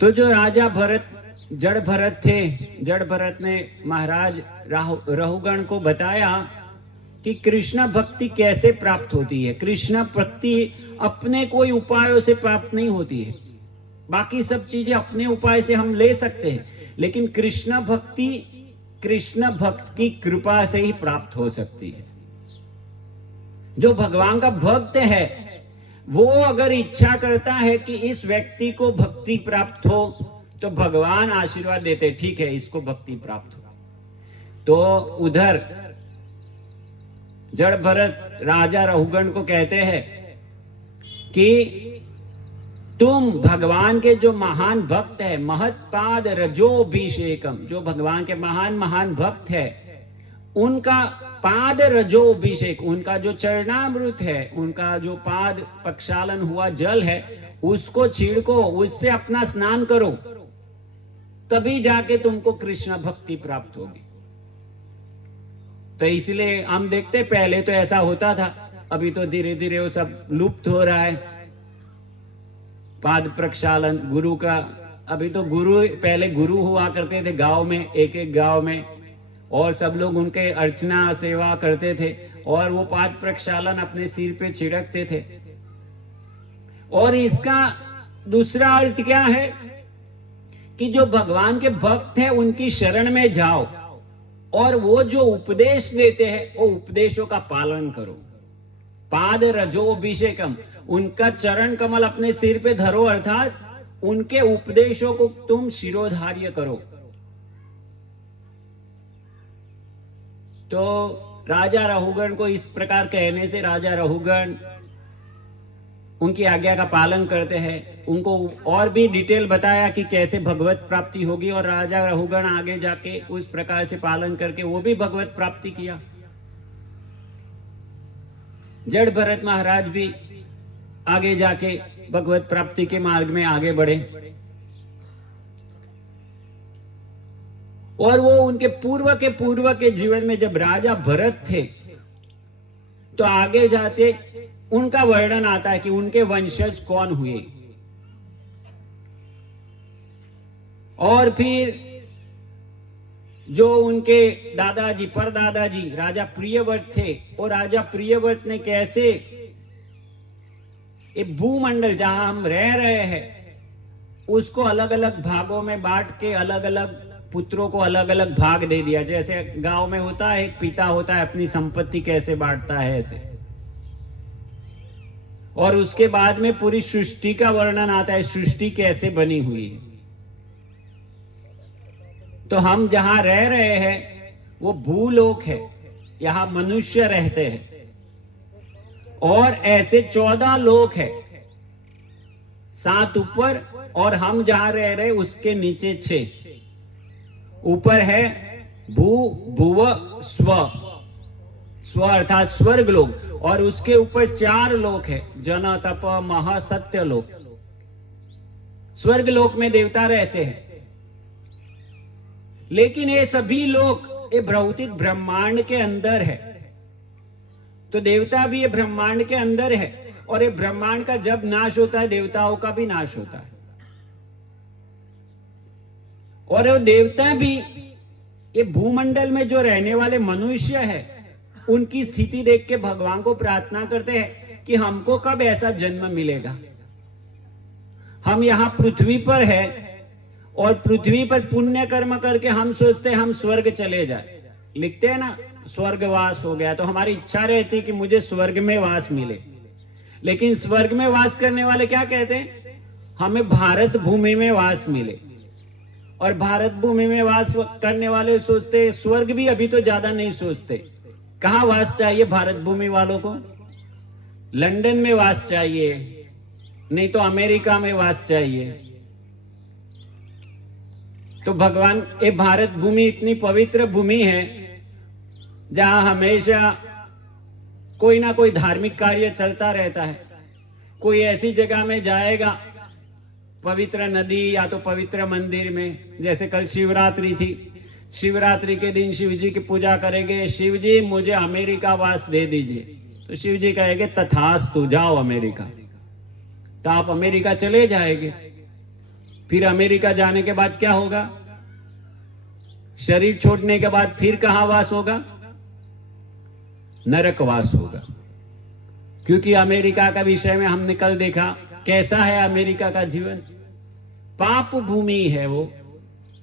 तो जो राजा भरत, जड़ भरत थे, जड़ भरत ने महाराज रहुगण को बताया कि कृष्ण भक्ति कैसे प्राप्त होती है। कृष्ण भक्ति अपने कोई उपायों से प्राप्त नहीं होती है। बाकी सब चीजें अपने उपाय से हम ले सकते हैं, लेकिन कृष्ण भक्ति कृष्ण भक्त की कृपा से ही प्राप्त हो सकती है। जो भगवान का भक्त है वो अगर इच्छा करता है कि इस व्यक्ति को भक्ति प्राप्त हो, तो भगवान आशीर्वाद देते, ठीक है इसको भक्ति प्राप्त हो। तो उधर जड़ भरत राजा रहुगण को कहते हैं कि तुम भगवान के जो महान भक्त है, महत्पाद रजोभिषेकम, जो भगवान के महान महान भक्त है, उनका पाद रजोभिषेक, उनका जो चरणामृत है, उनका जो पाद प्रक्षालन हुआ जल है, उसको छिड़को, उससे अपना स्नान करो, तभी जाके तुमको कृष्ण भक्ति प्राप्त होगी। तो इसलिए हम देखते, पहले तो ऐसा होता था, अभी तो धीरे धीरे वो सब लुप्त हो रहा है। पाद प्रक्षालन गुरु का, अभी तो गुरु, पहले गुरु हुआ करते थे गांव में, एक एक गांव में, और सब लोग उनके अर्चना सेवा करते थे, और वो पाद प्रक्षालन अपने सिर पे छिड़कते थे। और इसका दूसरा अर्थ क्या है कि जो भगवान के भक्त हैं उनकी शरण में जाओ, और वो जो उपदेश देते हैं वो उपदेशों का पालन करो। पाद रजोभिषेकम, उनका चरण कमल अपने सिर पे धरो, अर्थात उनके उपदेशों को तुम शिरोधार्य करो। तो राजा रहुगण को इस प्रकार कहने से राजा रहुगण उनकी आज्ञा का पालन करते हैं। उनको और भी डिटेल बताया कि कैसे भगवत प्राप्ति होगी, और राजा रहुगण आगे जाके उस प्रकार से पालन करके वो भी भगवत प्राप्ति किया। जड़ भरत महाराज भी आगे जाके भगवत प्राप्ति के मार्ग में आगे बढ़े, और वो उनके पूर्व के जीवन में जब राजा भरत थे, तो आगे जाते उनका वर्णन आता है कि उनके वंशज कौन हुए। और फिर जो उनके दादाजी, परदादाजी राजा प्रियव्रत थे, और राजा प्रियव्रत ने कैसे ये भूमंडल जहां हम रह रहे हैं उसको अलग अलग भागों में बांट के अलग अलग पुत्रों को अलग अलग भाग दे दिया। जैसे गांव में होता है, एक पिता होता है, अपनी संपत्ति कैसे बांटता है ऐसे। और उसके बाद में पूरी सृष्टि का वर्णन आता है, सृष्टि कैसे बनी हुई है। तो हम जहां रह रहे हैं वो भूलोक है, यहां मनुष्य रहते हैं, और ऐसे 14 लोक है, 7 ऊपर, और हम जहां रह रहे उसके नीचे 6। ऊपर है भू भुव स्व, स्व अर्थात स्वर्ग लोक, और उसके ऊपर 4 लोक है, जन तप मह सत्य लोक। स्वर्ग लोक में देवता रहते हैं, लेकिन ये सभी लोग ये भौतिक ब्रह्मांड के अंदर है। तो देवता भी ये ब्रह्मांड के अंदर है, और ये ब्रह्मांड का जब नाश होता है देवताओं का भी नाश होता है। और वो देवता भी ये भूमंडल में जो रहने वाले मनुष्य है उनकी स्थिति देख के भगवान को प्रार्थना करते हैं कि हमको कब ऐसा जन्म मिलेगा। हम यहाँ पृथ्वी पर है और पृथ्वी पर पुण्य कर्म करके हम सोचते हैं हम स्वर्ग चले जाए। लिखते हैं ना स्वर्गवास हो गया, तो हमारी इच्छा रहती कि मुझे स्वर्ग में वास मिले। लेकिन स्वर्ग में वास करने वाले क्या कहते हैं, हमें भारत भूमि में वास मिले। और भारत भूमि में वास करने वाले सोचते स्वर्ग भी अभी तो ज्यादा नहीं सोचते। कहाँ वास चाहिए भारत भूमि वालों को? लंदन में वास चाहिए, नहीं तो अमेरिका में वास चाहिए। तो भगवान ये भारत भूमि इतनी पवित्र भूमि है जहां हमेशा कोई ना कोई धार्मिक कार्य चलता रहता है। कोई ऐसी जगह में जाएगा पवित्र नदी या तो पवित्र मंदिर में, जैसे कल शिवरात्रि थी, शिवरात्रि के दिन शिव जी की पूजा करेंगे, शिव जी मुझे अमेरिका वास दे दीजिए। तो शिव जी कहेंगे तथास्तु, जाओ अमेरिका। तो आप अमेरिका चले जाएंगे। फिर अमेरिका जाने के बाद क्या होगा? शरीर छोड़ने के बाद फिर कहां वास होगा? नरकवास होगा। क्योंकि अमेरिका का विषय में हमने कल देखा कैसा है अमेरिका का जीवन। पाप भूमि है वो,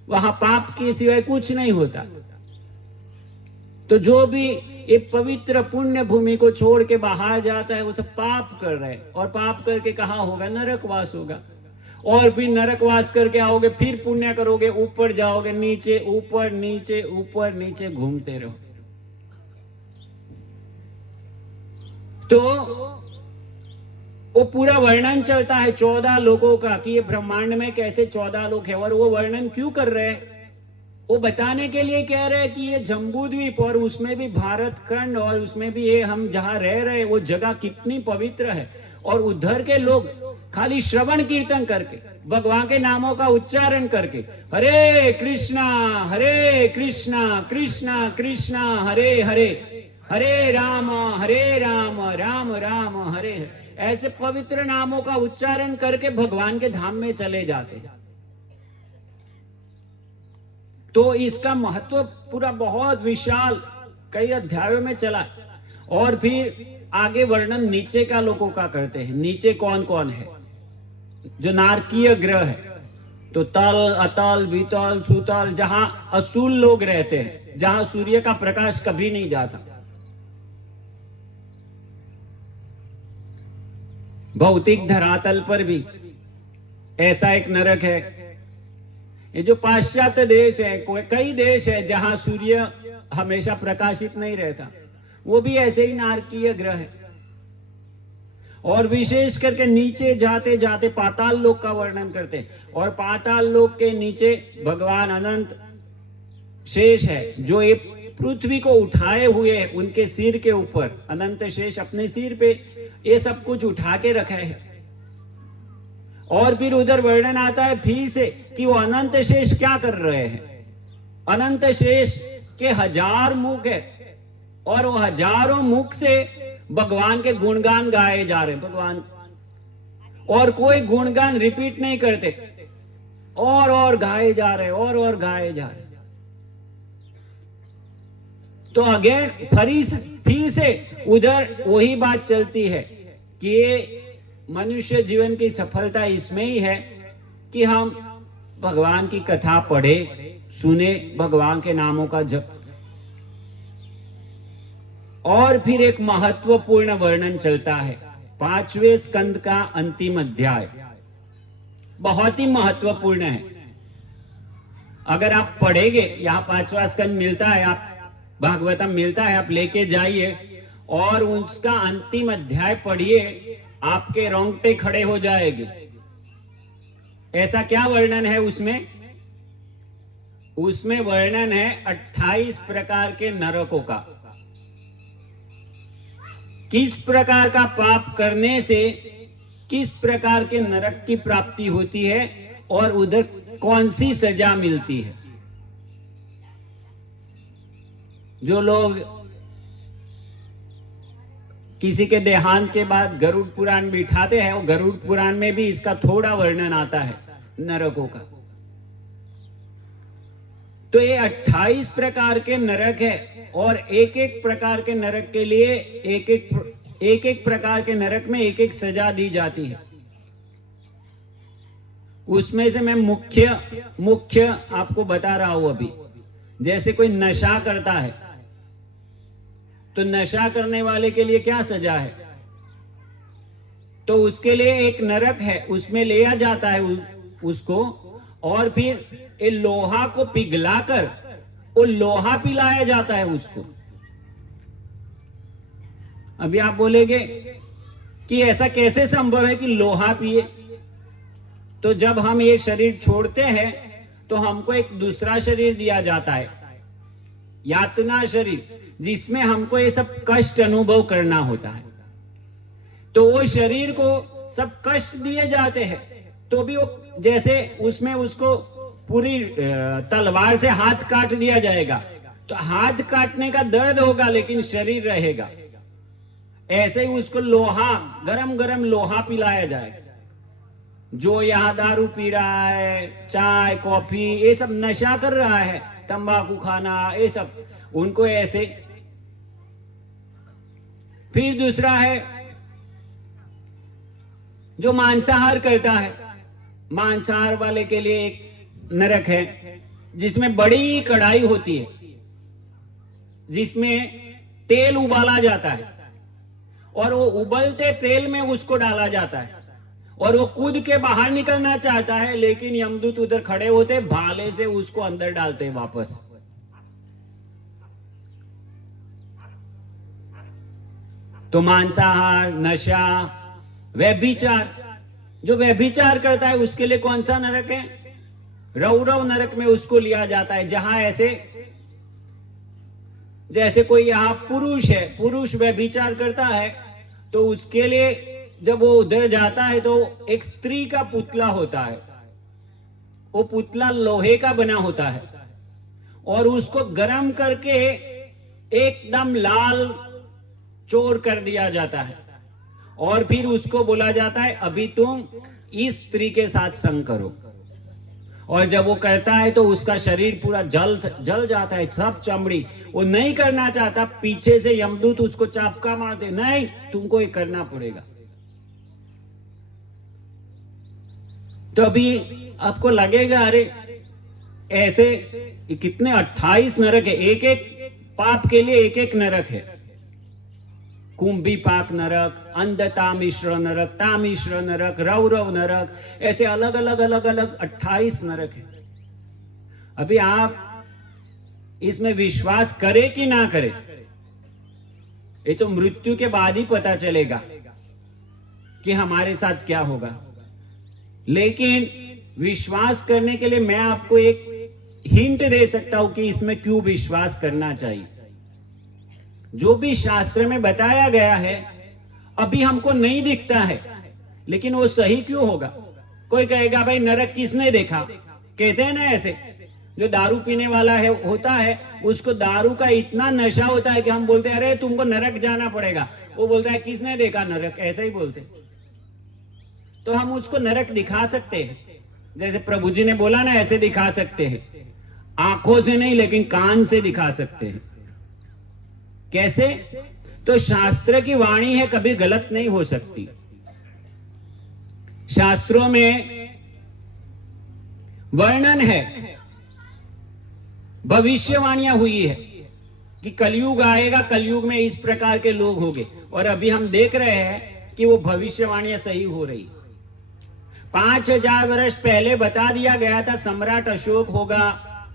वहां पाप के सिवाय कुछ नहीं होता। तो जो भी ये पवित्र पुण्य भूमि को छोड़ के बाहर जाता है वो सब पाप कर रहे हैं, और पाप करके कहाँ होगा? नरकवास होगा। और फिर नरकवास करके आओगे, फिर पुण्य करोगे, ऊपर जाओगे, नीचे ऊपर नीचे ऊपर नीचे घूमते रहो। तो वो पूरा वर्णन चलता है 14 लोगों का कि ये ब्रह्मांड में कैसे 14 लोग हैं। और वो वर्णन क्यों कर रहे हैं? वो बताने के लिए कह रहे हैं कि ये जम्बूद्वीप और उसमें भी भारत खंड और उसमें भी ये हम जहां रह रहे हैं वो जगह कितनी पवित्र है। और उधर के लोग खाली श्रवण कीर्तन करके भगवान के नामों का उच्चारण करके हरे कृष्णा कृष्णा कृष्णा हरे हरे, हरे राम राम राम हरे हरे, ऐसे पवित्र नामों का उच्चारण करके भगवान के धाम में चले जाते हैं। तो इसका महत्व पूरा बहुत विशाल कई अध्यायों में चला। और फिर आगे वर्णन नीचे का लोगों का करते हैं। नीचे कौन कौन है? जो नारकीय ग्रह है, तो तल अतल वितल सुतल, जहां असूल लोग रहते हैं, जहां सूर्य का प्रकाश कभी नहीं जाता। भौतिक धरातल पर भी ऐसा एक नरक है। ये जो पाश्चात्य देश है, कई देश है जहां सूर्य हमेशा प्रकाशित नहीं रहता, वो भी ऐसे ही नारकीय ग्रह है। और विशेष करके नीचे जाते जाते पाताल लोक का वर्णन करते हैं। और पाताल लोक के नीचे भगवान अनंत शेष है, जो ये पृथ्वी को उठाए हुए है, उनके सिर के ऊपर अनंत शेष अपने सिर पे ये सब कुछ उठा के रखा है। और फिर उधर वर्णन आता है फिर से कि वो अनंत शेष क्या कर रहे हैं। अनंत शेष के 1000 मुख है, और वो हजारों मुख से भगवान के गुणगान गाए जा रहे भगवान, और कोई गुणगान रिपीट नहीं करते, और गाए जा रहे, और गाए जा रहे। तो अगेन फिर से उधर वही बात चलती है कि ये मनुष्य जीवन की सफलता इसमें ही है कि हम भगवान की कथा पढ़े, सुने, भगवान के नामों का जप। और फिर एक महत्वपूर्ण वर्णन चलता है 5वें स्कंद का अंतिम अध्याय, बहुत ही महत्वपूर्ण है। अगर आप पढ़ेंगे, यहाँ 5वां स्कंद मिलता है, आप भागवतम मिलता है, आप लेके जाइए और उसका अंतिम अध्याय पढ़िए, आपके रोंगटे खड़े हो जाएंगे। ऐसा क्या वर्णन है उसमें? उसमें वर्णन है 28 प्रकार के नरकों का। किस प्रकार का पाप करने से किस प्रकार के नरक की प्राप्ति होती है और उधर कौन सी सजा मिलती है। जो लोग किसी के देहांत के बाद गरुड़ पुराण बिठाते हैं, वो गरुड़ पुराण में भी इसका थोड़ा वर्णन आता है नरकों का। तो ये 28 प्रकार के नरक है और एक एक प्रकार के नरक के लिए एक एक प्रकार के नरक में एक एक सजा दी जाती है। उसमें से मैं मुख्य आपको बता रहा हूं अभी। जैसे कोई नशा करता है तो नशा करने वाले के लिए क्या सजा है? तो उसके लिए एक नरक है, उसमें लिया जाता है उसको, और फिर ये लोहा को पिघलाकर वो लोहा पिलाया जाता है उसको। अभी आप बोलेंगे कि ऐसा कैसे संभव है कि लोहा पिए? तो जब हम ये शरीर छोड़ते हैं तो हमको एक दूसरा शरीर दिया जाता है, यातना शरीर, जिसमें हमको ये सब कष्ट अनुभव करना होता है। तो वो शरीर को सब कष्ट दिए जाते हैं, तो भी वो जैसे उसमें उसको पूरी तलवार से हाथ काट दिया जाएगा तो हाथ काटने का दर्द होगा लेकिन शरीर रहेगा। ऐसे ही उसको लोहा, गरम गरम लोहा पिलाया जाएगा। जो यहाँ दारू पी रहा है, चाय कॉफी, ये सब नशा कर रहा है, तंबाकू खाना, ये सब उनको ऐसे। फिर दूसरा है जो मांसाहार करता है। मांसाहार वाले के लिए एक नरक है जिसमें बड़ी कढ़ाई होती है, जिसमें तेल उबाला जाता है और वो उबलते तेल में उसको डाला जाता है और वो कूद के बाहर निकलना चाहता है, लेकिन यमदूत उधर खड़े होते, भाले से उसको अंदर डालते वापस। तो मांसाहार, नशा, व्यभिचार, जो व्यभिचार करता है उसके लिए कौन सा नरक है? रौरव नरक में उसको लिया जाता है, जहां ऐसे जैसे कोई यहाँ पुरुष है, पुरुष व्यभिचार करता है तो उसके लिए जब वो उधर जाता है तो एक स्त्री का पुतला होता है, वो पुतला लोहे का बना होता है और उसको गर्म करके एकदम लाल चोर कर दिया जाता है और फिर उसको बोला जाता है अभी तुम इस स्त्री के साथ संग करो। और जब वो करता है तो उसका शरीर पूरा जल जाता है, सब चमड़ी। वो नहीं करना चाहता, पीछे से यमदूत उसको चापका मारते, नहीं तुमको ये करना पड़ेगा। तो अभी आपको लगेगा अरे ऐसे कितने 28 नरक है, एक एक पाप के लिए एक एक नरक है। कुंभी पाक नरक, अंधता मिश्र नरक, तामिश्र नरक, रौरव नरक, ऐसे अलग अलग 28 नरक है। अभी आप इसमें विश्वास करें कि ना करें, ये तो मृत्यु के बाद ही पता चलेगा कि हमारे साथ क्या होगा। लेकिन विश्वास करने के लिए मैं आपको एक हिंट दे सकता हूं कि इसमें क्यों विश्वास करना चाहिए। जो भी शास्त्र में बताया गया है अभी हमको नहीं दिखता है, लेकिन वो सही क्यों होगा? कोई कहेगा भाई नरक किसने देखा? कहते हैं ना ऐसे, जो दारू पीने वाला है होता है उसको दारू का इतना नशा होता है कि हम बोलते हैं अरे तुमको नरक जाना पड़ेगा। वो बोलता है किसने देखा नरक? ऐसा ही बोलते। तो हम उसको नरक दिखा सकते हैं, जैसे प्रभु जी ने बोला ना, ऐसे दिखा सकते हैं, आंखों से नहीं लेकिन कान से दिखा सकते हैं। कैसे? तो शास्त्र की वाणी है, कभी गलत नहीं हो सकती। शास्त्रों में वर्णन है, भविष्यवाणियां हुई है कि कलयुग आएगा, कलयुग में इस प्रकार के लोग होंगे, और अभी हम देख रहे हैं कि वो भविष्यवाणियां सही हो रही। 5000 वर्ष पहले बता दिया गया था सम्राट अशोक होगा,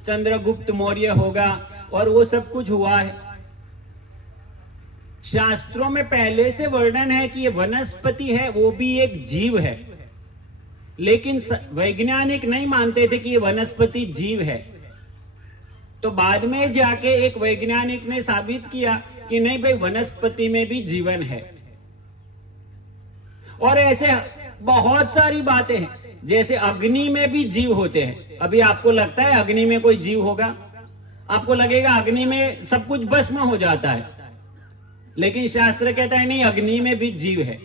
चंद्रगुप्त मौर्य होगा, और वो सब कुछ हुआ है। शास्त्रों में पहले से वर्णन है कि ये वनस्पति है, वो भी एक जीव है, लेकिन वैज्ञानिक नहीं मानते थे कि ये वनस्पति जीव है। तो बाद में जाके एक वैज्ञानिक ने साबित किया कि नहीं भाई, वनस्पति में भी जीवन है। और ऐसे बहुत सारी बातें हैं, जैसे अग्नि में भी जीव होते हैं। अभी आपको लगता है अग्नि में कोई जीव होगा? आपको लगेगा अग्नि में सब कुछ भस्म हो जाता है, लेकिन शास्त्र कहता है नहीं, अग्नि में भी जीव है।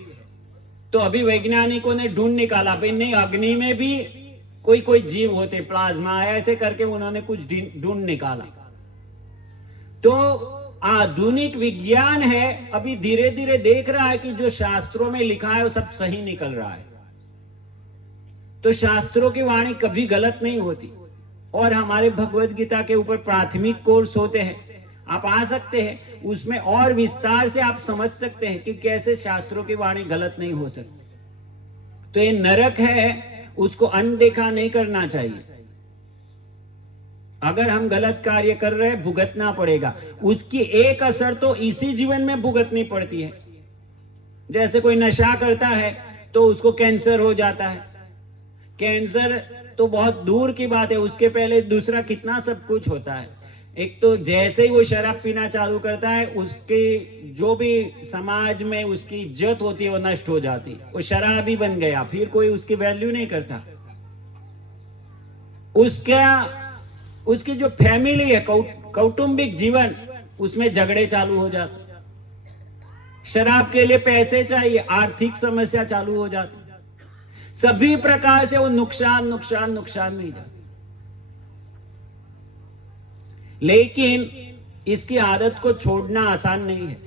तो अभी वैज्ञानिकों ने ढूंढ निकाला भाई नहीं, अग्नि में भी कोई कोई जीव होते, प्लाज्मा, ऐसे करके उन्होंने कुछ ढूंढ निकाला। तो आधुनिक विज्ञान है अभी धीरे धीरे देख रहा है कि जो शास्त्रों में लिखा है वो सब सही निकल रहा है। तो शास्त्रों की वाणी कभी गलत नहीं होती। और हमारे भगवत गीता के ऊपर प्राथमिक कोर्स होते हैं, आप आ सकते हैं, उसमें और विस्तार से आप समझ सकते हैं कि कैसे शास्त्रों की वाणी गलत नहीं हो सकती। तो ये नरक है, उसको अनदेखा नहीं करना चाहिए। अगर हम गलत कार्य कर रहे हैं, भुगतना पड़ेगा। उसकी एक असर तो इसी जीवन में भुगतनी पड़ती है। जैसे कोई नशा करता है तो उसको कैंसर हो जाता है। कैंसर तो बहुत दूर की बात है, उसके पहले दूसरा कितना सब कुछ होता है। एक तो जैसे ही वो शराब पीना चालू करता है, उसके जो भी समाज में उसकी इज्जत होती है वो नष्ट हो जाती है। वो शराबी बन गया, फिर कोई उसकी वैल्यू नहीं करता। उसकी जो फैमिली है, कौटुंबिक जीवन, उसमें झगड़े चालू हो जाते। शराब के लिए पैसे चाहिए, आर्थिक समस्या चालू हो जाती। सभी प्रकार से वो नुकसान नुकसान नुकसान में ही जाते। लेकिन इसकी आदत को छोड़ना आसान नहीं है,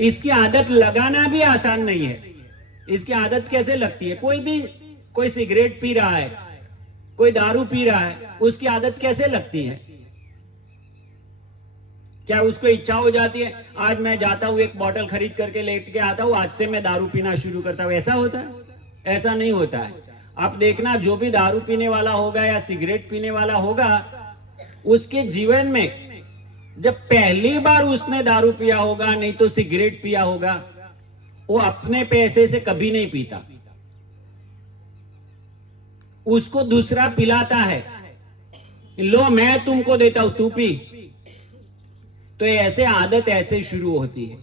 इसकी आदत लगाना भी आसान नहीं है। इसकी आदत कैसे लगती है? कोई सिगरेट पी रहा है, कोई दारू पी रहा है, उसकी आदत कैसे लगती है? क्या उसको इच्छा हो जाती है आज मैं जाता हूं एक बोतल खरीद करके लेके आता हूं, आज से मैं दारू पीना शुरू करता हूं? ऐसा होता है? ऐसा नहीं होता है। आप देखना, जो भी दारू पीने वाला होगा या सिगरेट पीने वाला होगा, उसके जीवन में जब पहली बार उसने दारू पिया होगा, नहीं तो सिगरेट पिया होगा, वो अपने पैसे से कभी नहीं पीता, उसको दूसरा पिलाता है, लो मैं तुमको देता हूं, तू पी। तो ऐसे आदत ऐसे शुरू होती है।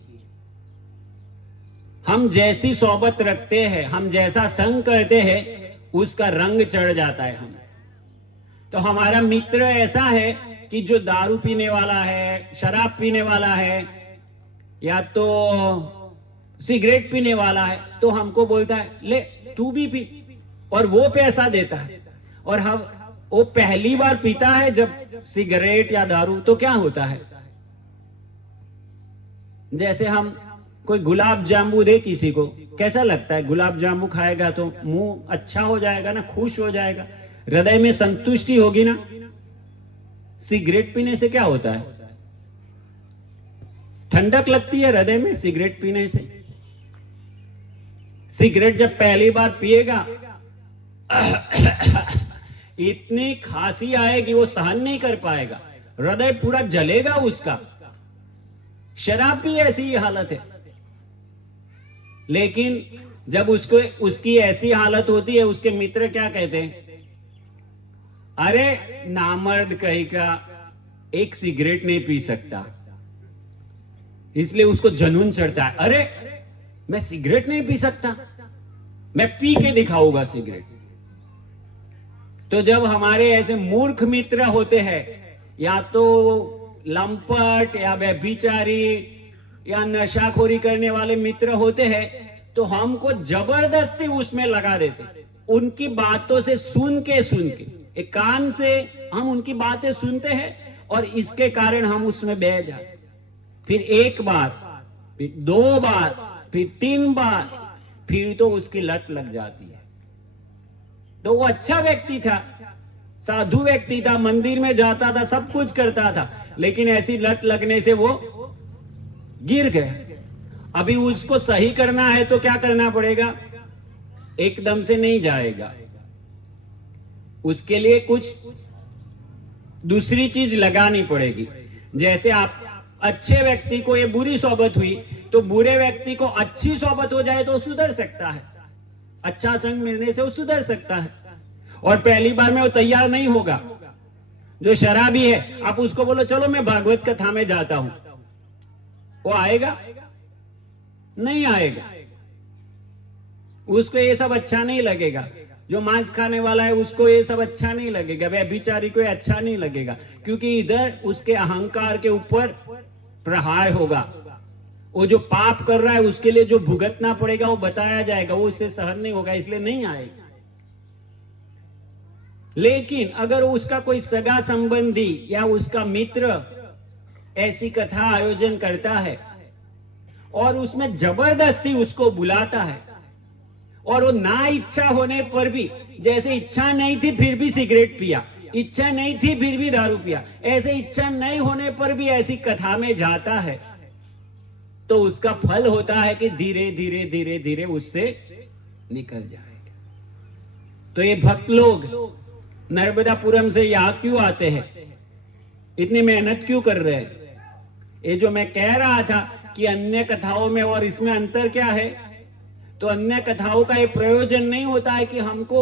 हम जैसी सोबत रखते हैं, हम जैसा संग करते हैं, उसका रंग चढ़ जाता है हम। तो हमारा मित्र ऐसा है कि जो दारू पीने वाला है, शराब पीने वाला है, या तो सिगरेट पीने वाला है, तो हमको बोलता है ले तू भी पी, और वो पैसा देता है। और हम वो पहली बार पीता है जब सिगरेट या दारू, तो क्या होता है? जैसे हम कोई गुलाब जामुन दे किसी को, कैसा लगता है? गुलाब जामुन खाएगा तो मुंह अच्छा हो जाएगा ना, खुश हो जाएगा, हृदय में संतुष्टि होगी ना। सिगरेट पीने से क्या होता है? ठंडक लगती है हृदय में सिगरेट पीने से। सिगरेट जब पहली बार पिएगा इतनी खांसी आएगी वो सहन नहीं कर पाएगा, हृदय पूरा जलेगा उसका। शराब भी ऐसी ही हालत है। लेकिन जब उसकी ऐसी हालत होती है, उसके मित्र क्या कहते हैं? अरे नामर्द कहीं का एक सिगरेट नहीं पी सकता, इसलिए उसको जुनून चढ़ता है, अरे मैं सिगरेट नहीं पी सकता, मैं पी के दिखाऊंगा सिगरेट। तो जब हमारे ऐसे मूर्ख मित्र होते हैं, या तो लंपट या व्यभिचारी या नशाखोरी करने वाले मित्र होते हैं, तो हमको जबरदस्ती उसमें लगा देते। उनकी बातों से सुन के एक कान से हम उनकी बातें सुनते हैं, और इसके कारण हम उसमें बह जाते। फिर एक बार, फिर 2 बार, फिर 3 बार, फिर तो उसकी लत लग जाती है। तो वो अच्छा व्यक्ति था, साधु व्यक्ति था, मंदिर में जाता था, सब कुछ करता था, लेकिन ऐसी लत लगने से वो गिर गए। अभी उसको सही करना है तो क्या करना पड़ेगा? एकदम से नहीं जाएगा, उसके लिए कुछ दूसरी चीज लगानी पड़ेगी। जैसे आप अच्छे व्यक्ति को ये बुरी सोबत हुई, तो बुरे व्यक्ति को अच्छी सोबत हो जाए तो सुधर सकता है, अच्छा संग मिलने से वो सुधर सकता है। और पहली बार में वो तैयार नहीं होगा। जो शराबी है, आप उसको बोलो चलो मैं भागवत कथा में जाता हूं, वो आएगा? नहीं आएगा, उसको ये सब अच्छा नहीं लगेगा। जो मांस खाने वाला है उसको ये सब अच्छा नहीं लगेगा, व्यभिचारी को ये अच्छा नहीं लगेगा, क्योंकि इधर उसके अहंकार के ऊपर प्रहार होगा। वो जो पाप कर रहा है उसके लिए जो भुगतना पड़ेगा वो बताया जाएगा, वो उससे सहन नहीं होगा, इसलिए नहीं आएगा। लेकिन अगर उसका कोई सगा संबंधी या उसका मित्र ऐसी कथा आयोजन करता है और उसमें जबरदस्ती उसको बुलाता है, और वो ना इच्छा होने पर भी, जैसे इच्छा नहीं थी फिर भी सिगरेट पिया, इच्छा नहीं थी फिर भी दारू पिया, ऐसे इच्छा नहीं होने पर भी ऐसी कथा में जाता है, तो उसका फल होता है कि धीरे धीरे धीरे धीरे उससे निकल जाएगा। तो ये भक्त लोग नर्मदापुरम से यहाँ क्यों आते हैं, इतनी मेहनत क्यों कर रहे हैं? ये जो मैं कह रहा था कि अन्य कथाओं में और इसमें अंतर क्या है, तो अन्य कथाओं का ये प्रयोजन नहीं होता है कि हमको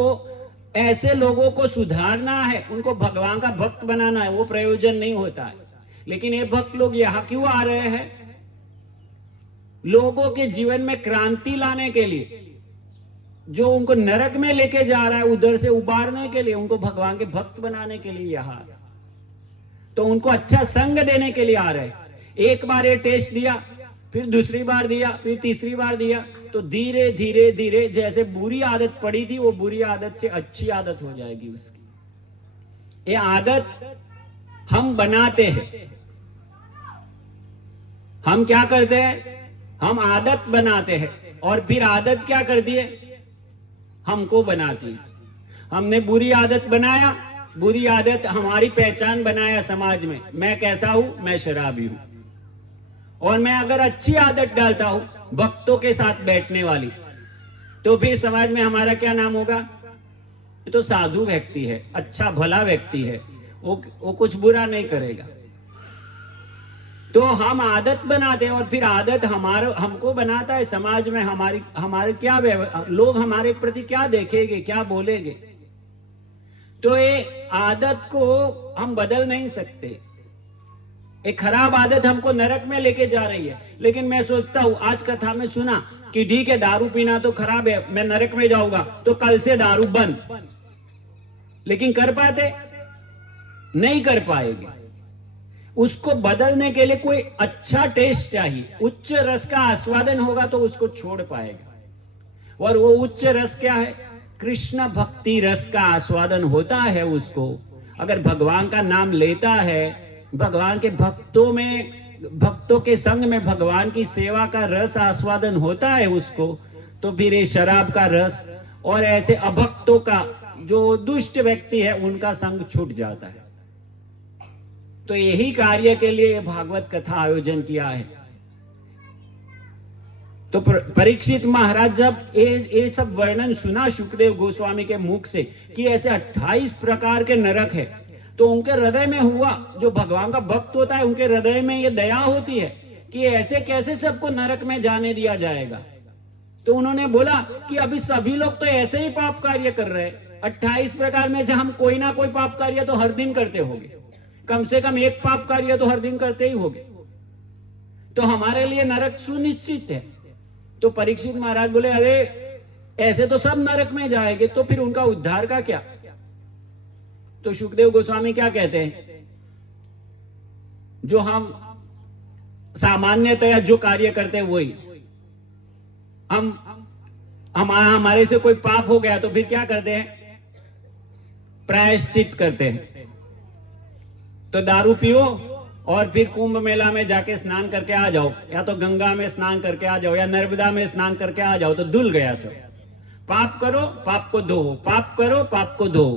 ऐसे लोगों को सुधारना है, उनको भगवान का भक्त बनाना है, वो प्रयोजन नहीं होता है। लेकिन ये भक्त लोग यहाँ क्यों आ रहे हैं? लोगों के जीवन में क्रांति लाने के लिए, जो उनको नरक में लेके जा रहा है उधर से उबारने के लिए, उनको भगवान के भक्त बनाने के लिए यहाँ, तो उनको अच्छा संग देने के लिए आ रहे हैं। एक बार ये टेस्ट दिया, फिर दूसरी बार दिया, फिर तीसरी बार दिया, तो धीरे धीरे धीरे जैसे बुरी आदत पड़ी थी वो बुरी आदत से अच्छी आदत हो जाएगी उसकी। ये आदत हम बनाते हैं। हम क्या करते हैं? हम आदत बनाते हैं, और फिर आदत क्या करती है? हमको बनाती है। हमने बुरी आदत बनाया, बुरी आदत हमारी पहचान बनाया समाज में, मैं कैसा हूं? मैं शराबी हूं। और मैं अगर अच्छी आदत डालता हूं भक्तों के साथ बैठने वाली, तो फिर समाज में हमारा क्या नाम होगा? ये तो साधु व्यक्ति है, अच्छा भला व्यक्ति है, वो कुछ बुरा नहीं करेगा। तो हम आदत बनाते हैं, और फिर आदत हमको बनाता है समाज में। हमारे क्या लोग हमारे प्रति क्या देखेंगे, क्या बोलेंगे? तो ये आदत को हम बदल नहीं सकते। एक खराब आदत हमको नरक में लेके जा रही है, लेकिन मैं सोचता हूं, आज कथा में सुना कि ठीक है दारू पीना तो खराब है, मैं नरक में जाऊंगा, तो कल से दारू बंद। लेकिन कर पाते? नहीं कर पाएंगे। उसको बदलने के लिए कोई अच्छा टेस्ट चाहिए, उच्च रस का आस्वादन होगा तो उसको छोड़ पाएगा। और वो उच्च रस क्या है? कृष्ण भक्ति रस का आस्वादन होता है उसको। अगर भगवान का नाम लेता है, भगवान के भक्तों के संग में भगवान की सेवा का रस आस्वादन होता है उसको, तो फिर ये शराब का रस और ऐसे अभक्तों का, जो दुष्ट व्यक्ति है, उनका संग छूट जाता है। तो यही कार्य के लिए भागवत कथा आयोजन किया है। तो परीक्षित महाराज जब ये सब वर्णन सुना सुखदेव गोस्वामी के मुख से कि ऐसे 28 प्रकार के नरक है, तो उनके हृदय में हुआ, जो भगवान का भक्त होता है उनके हृदय में ये दया होती है कि ऐसे कैसे सबको नरक में जाने दिया जाएगा। तो उन्होंने बोला कि अभी सभी लोग तो ऐसे ही पाप कार्य कर रहे हैं, 28 प्रकार में से हम कोई ना कोई पाप कार्य तो हर दिन करते होंगे, कम से कम एक पाप कार्य तो हर दिन करते ही होंगे, तो हमारे लिए नरक सुनिश्चित है। तो परीक्षित महाराज बोले, अरे ऐसे तो सब नरक में जाएंगे, तो फिर उनका उद्धार का क्या? तो सुखदेव गोस्वामी क्या कहते हैं? जो हम सामान्यतया जो कार्य करते हैं वही हमारे से कोई पाप हो गया तो फिर क्या करते हैं? प्रायश्चित करते हैं। तो दारू पियो और फिर कुंभ मेला में जाके स्नान करके आ जाओ, या तो गंगा में स्नान करके आ जाओ, या नर्मदा में स्नान करके आ जाओ, तो धुल गया सब। पाप करो, पाप को धो, पाप करो, पाप को धो।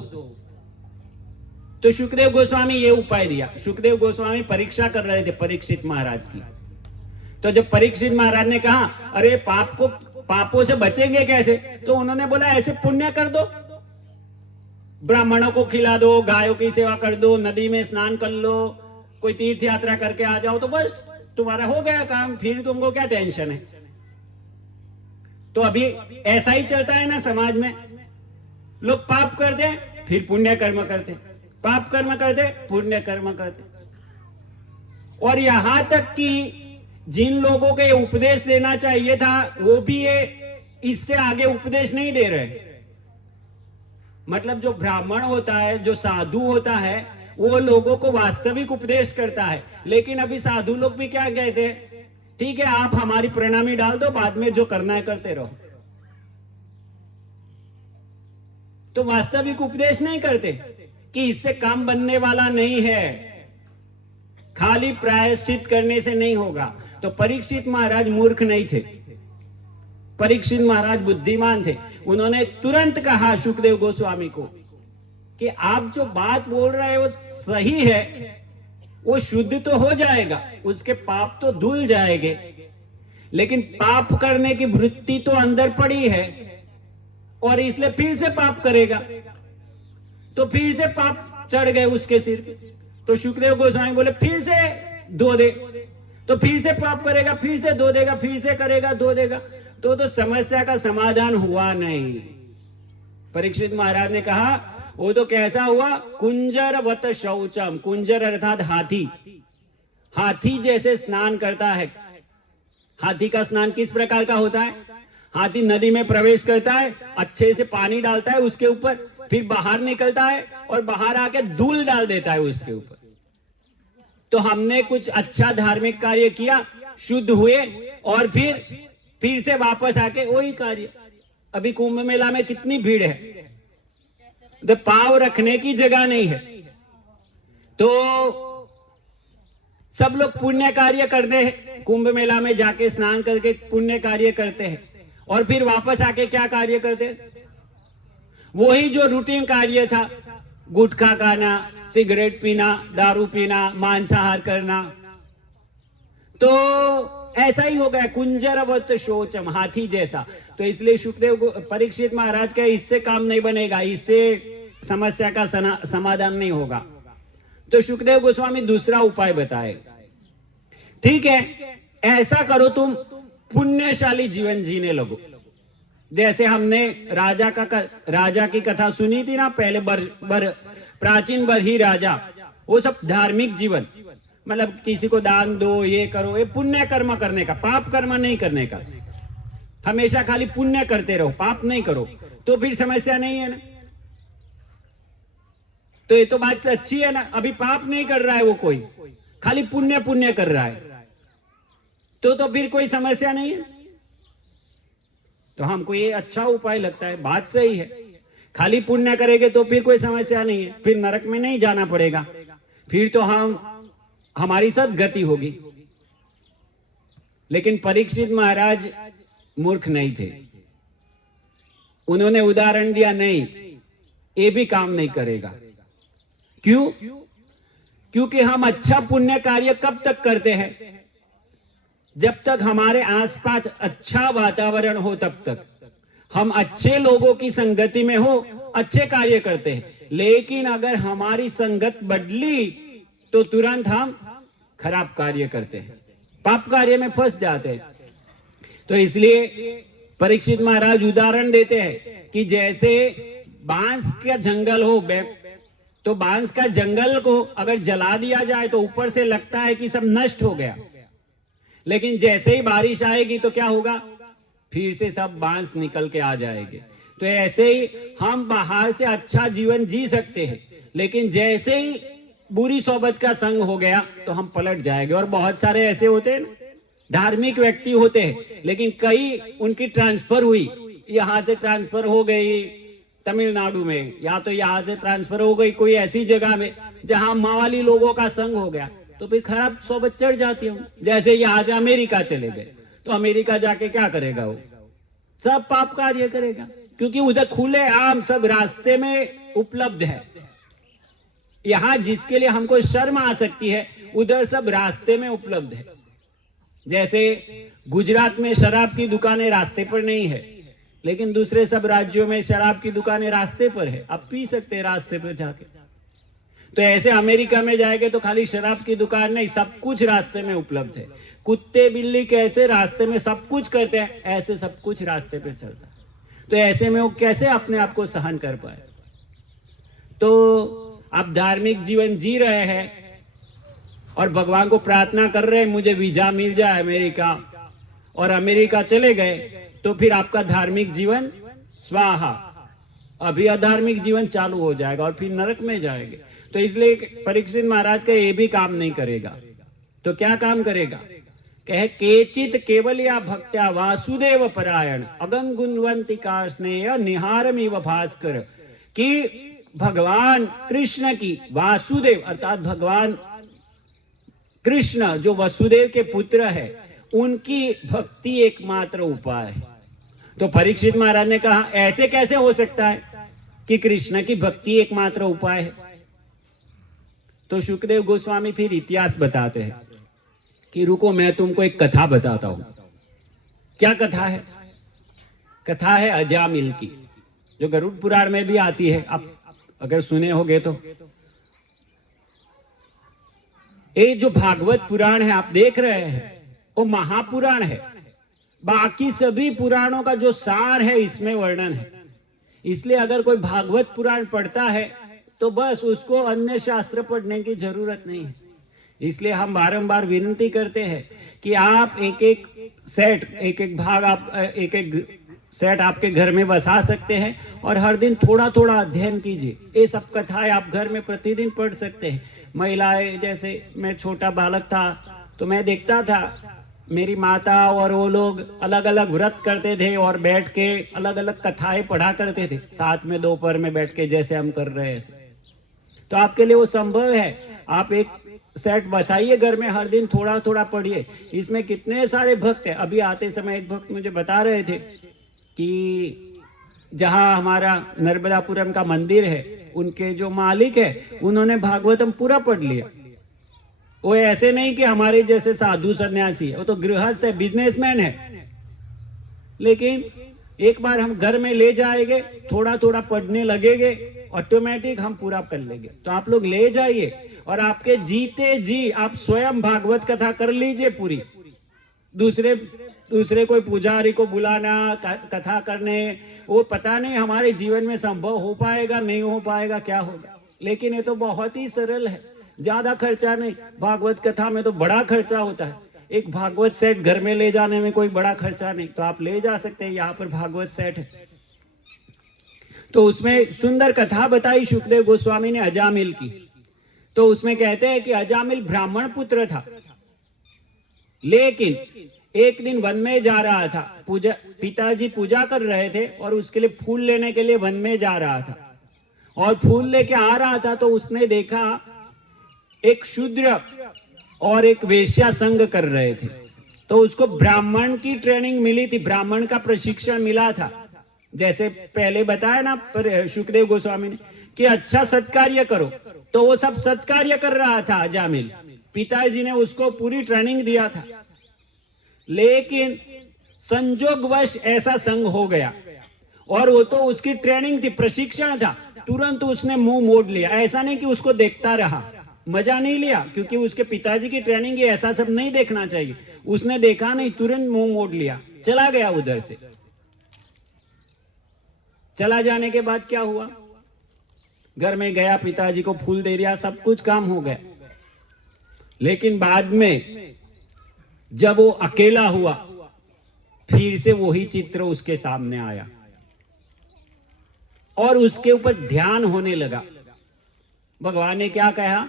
तो सुखदेव गोस्वामी ये उपाय दिया। सुखदेव गोस्वामी परीक्षा कर रहे थे परीक्षित महाराज की। तो जब परीक्षित महाराज ने कहा, अरे पापों से बचेंगे कैसे? तो उन्होंने बोला, ऐसे पुण्य कर दो, ब्राह्मणों को खिला दो, गायों की सेवा कर दो, नदी में स्नान कर लो, कोई तीर्थ यात्रा करके आ जाओ, तो बस तुम्हारा हो गया काम, फिर तुमको क्या टेंशन है। तो अभी ऐसा ही चलता है ना समाज में, लोग पाप करते फिर पुण्य कर्म करते, पाप कर्म करते पुण्य कर्म करते। और यहां तक कि जिन लोगों को ये उपदेश देना चाहिए था वो भी ये इससे आगे उपदेश नहीं दे रहे। मतलब जो ब्राह्मण होता है, जो साधु होता है, वो लोगों को वास्तविक उपदेश करता है। लेकिन अभी साधु लोग भी क्या कहते हैं, ठीक है आप हमारी प्रणामी डाल दो, बाद में जो करना है करते रहो। तो वास्तविक उपदेश नहीं करते कि इससे काम बनने वाला नहीं है, खाली प्रायश्चित करने से नहीं होगा। तो परीक्षित महाराज मूर्ख नहीं थे, परीक्षित महाराज बुद्धिमान थे। उन्होंने तुरंत कहा सुखदेव गोस्वामी को कि आप जो बात बोल रहे हो सही है, वो शुद्ध तो हो जाएगा, उसके पाप तो धुल जाएंगे, लेकिन पाप करने की वृत्ति तो अंदर पड़ी है और इसलिए फिर से पाप करेगा, तो फिर से पाप चढ़ गए उसके सिर। तो सुखदेव गोस्वामी बोले फिर से धो दे, तो फिर से पाप करेगा, फिर से धो देगा, फिर से करेगा, धो देगा, तो समस्या का समाधान हुआ नहीं। परीक्षित महाराज ने कहा वो तो कैसा हुआ, कुंजरवत शौचम, कुंजर अर्थात हाथी, हाथी जैसे स्नान करता है। हाथी का स्नान किस प्रकार का होता है, हाथी नदी में प्रवेश करता है, अच्छे से पानी डालता है उसके ऊपर, फिर बाहर निकलता है और बाहर आके धूल डाल देता है उसके ऊपर। तो हमने कुछ अच्छा धार्मिक कार्य किया, शुद्ध हुए, और फिर से वापस आके वही कार्य। अभी कुंभ मेला में कितनी भीड़ है, तो पाव रखने की जगह नहीं है, तो सब लोग पुण्य कार्य करते हैं, कुंभ मेला में जाके स्नान करके पुण्य कार्य करते हैं, और फिर वापस आके क्या कार्य करते हैं, वही जो रूटीन कार्य था, गुटखा खाना, सिगरेट पीना, दारू पीना, मांसाहार करना। तो ऐसा ही हो गया, कुंजरवत शोचम, हाथी जैसा। तो इसलिए सुखदेव परीक्षित महाराज का इससे काम नहीं बनेगा, इससे समस्या का समाधान नहीं होगा। तो सुखदेव गोस्वामी दूसरा उपाय बताए, ठीक है ऐसा करो, तुम पुण्यशाली जीवन जीने लगो। जैसे हमने राजा की कथा सुनी थी ना पहले, प्राचीन बरही राजा, वो सब धार्मिक जीवन, मतलब किसी को दान दो, ये करो, ये पुण्य कर्म करने का, पाप कर्म नहीं करने का। हमेशा खाली पुण्य करते रहो, पाप नहीं करो, तो फिर समस्या नहीं है ना। तो ये तो बात अच्छी है ना, अभी पाप नहीं कर रहा है वो कोई, खाली पुण्य पुण्य कर रहा है, तो फिर कोई समस्या नहीं है। तो हमको ये अच्छा उपाय लगता है, बात सही है। खाली पुण्य करेंगे तो फिर कोई समस्या नहीं है, फिर नरक में नहीं जाना पड़ेगा, फिर तो हमारी सद्गति होगी। लेकिन परीक्षित महाराज मूर्ख नहीं थे, उन्होंने उदाहरण दिया नहीं, ये भी काम नहीं करेगा। क्यों? क्योंकि हम अच्छा पुण्य कार्य कब तक करते हैं, जब तक हमारे आसपास अच्छा वातावरण हो, तब तक हम अच्छे लोगों की संगति में हो, अच्छे कार्य करते हैं। लेकिन अगर हमारी संगत बदली तो तुरंत हम खराब कार्य करते हैं, पाप कार्य में फंस जाते हैं। तो इसलिए परीक्षित महाराज उदाहरण देते हैं कि जैसे बांस का जंगल हो, तो बांस का जंगल को अगर जला दिया जाए तो ऊपर से लगता है कि सब नष्ट हो गया, लेकिन जैसे ही बारिश आएगी तो क्या होगा, फिर से सब बांस निकल के आ जाएंगे। तो ऐसे ही हम बाहर से अच्छा जीवन जी सकते हैं, लेकिन जैसे ही बुरी सोबत का संग हो गया तो हम पलट जाएंगे। और बहुत सारे ऐसे होते हैं, धार्मिक व्यक्ति होते हैं, लेकिन कई उनकी ट्रांसफर हुई, यहाँ से ट्रांसफर हो गई तमिलनाडु में, या तो यहाँ से ट्रांसफर हो गई कोई ऐसी जगह में जहां मावाली लोगों का संग हो गया, तो फिर खराब सोबत चढ़ जाती है। जैसे यहाँ से अमेरिका चले गए, तो अमेरिका जाके क्या करेगा, वो सब पाप कार्य करेगा, क्योंकि उधर खुले आम सब रास्ते में उपलब्ध है। यहाँ जिसके लिए हमको शर्म आ सकती है, उधर सब रास्ते में उपलब्ध है। जैसे गुजरात में शराब की दुकानें रास्ते पर नहीं है, लेकिन दूसरे सब राज्यों में शराब की दुकानें रास्ते पर है, आप पी सकते हैं रास्ते पर जाके। तो ऐसे अमेरिका में जाएंगे तो खाली शराब की दुकान नहीं, सब कुछ रास्ते में उपलब्ध है। कुत्ते बिल्ली कैसे रास्ते में सब कुछ करते हैं, ऐसे सब कुछ रास्ते पे चलता है। तो ऐसे में वो कैसे अपने आप को सहन कर पाए। तो आप धार्मिक जीवन जी रहे हैं और भगवान को प्रार्थना कर रहे हैं मुझे वीजा मिल जाए अमेरिका, और अमेरिका चले गए, तो फिर आपका धार्मिक जीवन स्वाहा, अभी अधार्मिक जीवन चालू हो जाएगा और फिर नरक में जाएंगे। तो इसलिए परीक्षित महाराज का ये भी काम नहीं करेगा। तो क्या काम करेगा? कहे केचित केवल या भक्त्या वासुदेव परायण अगम गुणवंती का स्नेह निहारमिव भास्कर, कि भगवान कृष्ण की, वासुदेव अर्थात भगवान कृष्ण जो वसुदेव के पुत्र है, उनकी भक्ति एकमात्र उपाय है। तो परीक्षित महाराज ने कहा ऐसे कैसे हो सकता है कि कृष्ण की भक्ति एकमात्र उपाय है? तो शुकदेव गोस्वामी फिर इतिहास बताते हैं कि रुको मैं तुमको एक कथा बताता हूं। क्या कथा है? कथा है अजामिल की, जो गरुड़ पुराण में भी आती है, आप अगर सुने होगे तो। ये जो भागवत पुराण है आप देख रहे हैं, वो महापुराण है। बाकी सभी पुराणों का जो सार है इसमें वर्णन है। इसलिए अगर कोई भागवत पुराण पढ़ता है तो बस उसको अन्य शास्त्र पढ़ने की जरूरत नहीं है। इसलिए हम बारंबार विनती करते हैं कि आप एक एक सेट, एक एक भाग, आप एक एक सेट आपके घर में बसा सकते हैं और हर दिन थोड़ा थोड़ा अध्ययन कीजिए। ये सब कथाएं आप घर में प्रतिदिन पढ़ सकते हैं। महिलाएं, जैसे मैं छोटा बालक था तो मैं देखता था मेरी माता और वो लोग अलग अलग व्रत करते थे और बैठ के अलग अलग कथाएं पढ़ा करते थे, साथ में दोपहर में बैठ के जैसे हम कर रहे हैं। तो आपके लिए वो संभव है। आप एक सेट बसाइए घर में, हर दिन थोड़ा थोड़ा पढ़िए। इसमें कितने सारे भक्त हैं। अभी आते समय एक भक्त मुझे बता रहे थे कि जहां हमारा नर्मदापुरम का मंदिर है, उनके जो मालिक है उन्होंने भागवतम पूरा पढ़ लिया। वो ऐसे नहीं कि हमारे जैसे साधु सन्यासी है, वो तो गृहस्थ है, बिजनेसमैन है। लेकिन एक बार हम घर में ले जाएंगे, थोड़ा थोड़ा पढ़ने लगेंगे, ऑटोमेटिक हम पूरा कर लेंगे। तो आप लोग ले जाइए और आपके जीते जी आप स्वयं भागवत कथा कर लीजिए पूरी। दूसरे कोई पुजारी को बुलाना कथा करने, वो पता नहीं हमारे जीवन में संभव हो पाएगा नहीं हो पाएगा, क्या होगा। लेकिन ये तो बहुत ही सरल है, ज्यादा खर्चा नहीं। भागवत कथा में तो बड़ा खर्चा होता है। एक भागवत सेट घर में ले जाने में कोई बड़ा खर्चा नहीं, तो आप ले जा सकते हैं। यहाँ पर भागवत सेट है। तो उसमें सुंदर कथा बताई शुकदेव गोस्वामी ने अजामिल की। तो उसमें कहते हैं कि अजामिल ब्राह्मण पुत्र था, लेकिन एक दिन वन में जा रहा था। पिताजी पूजा कर रहे थे और उसके लिए फूल लेने के लिए वन में जा रहा था। और फूल लेके आ रहा था तो उसने देखा एक शूद्र और एक वेश्या संग कर रहे थे। तो उसको ब्राह्मण की ट्रेनिंग मिली थी, ब्राह्मण का प्रशिक्षण मिला था। जैसे पहले बताया ना शुकदेव गोस्वामी ने कि अच्छा सत्कार्य करो, तो वो सब सत्कार्य कर रहा था अजामिल। पिताजी ने उसको पूरी ट्रेनिंग दिया था। लेकिन संजोगवश ऐसा संग हो गया, और वो तो उसकी ट्रेनिंग थी, प्रशिक्षण था। तुरंत उसने मुंह मोड़ लिया। ऐसा नहीं कि उसको देखता रहा, मजा नहीं लिया, क्योंकि उसके पिताजी की ट्रेनिंग है, ऐसा सब नहीं देखना चाहिए। उसने देखा नहीं, तुरंत मुंह मोड़ लिया, चला गया उधर से। चला जाने के बाद क्या हुआ? घर में गया, पिताजी को फूल दे दिया, सब कुछ काम हो गया। लेकिन बाद में जब वो अकेला हुआ, फिर से वही चित्र उसके सामने आया और उसके ऊपर ध्यान होने लगा। भगवान ने क्या कहा?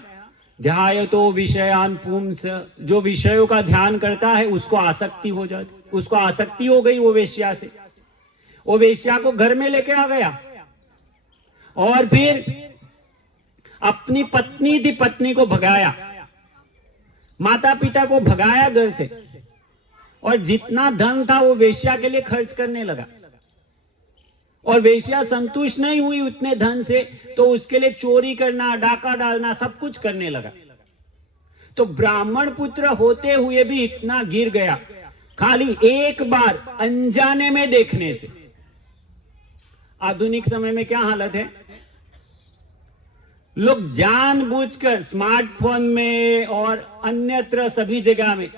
ध्यायतो विषयान पुंस, जो विषयों का ध्यान करता है उसको आसक्ति हो जाती। उसको आसक्ति हो गई वो वेश्या से। वो वेश्या को घर में लेके आ गया और फिर अपनी पत्नी थी, पत्नी को भगाया, माता पिता को भगाया घर से, और जितना धन था वो वेश्या के लिए खर्च करने लगा। और वेश्या संतुष्ट नहीं हुई उतने धन से, तो उसके लिए चोरी करना, डाका डालना, सब कुछ करने लगा। तो ब्राह्मण पुत्र होते हुए भी इतना गिर गया, खाली एक बार अनजाने में देखने से। आधुनिक समय में क्या हालत है? लोग जानबूझकर स्मार्टफोन में और अन्यत्र सभी जगह में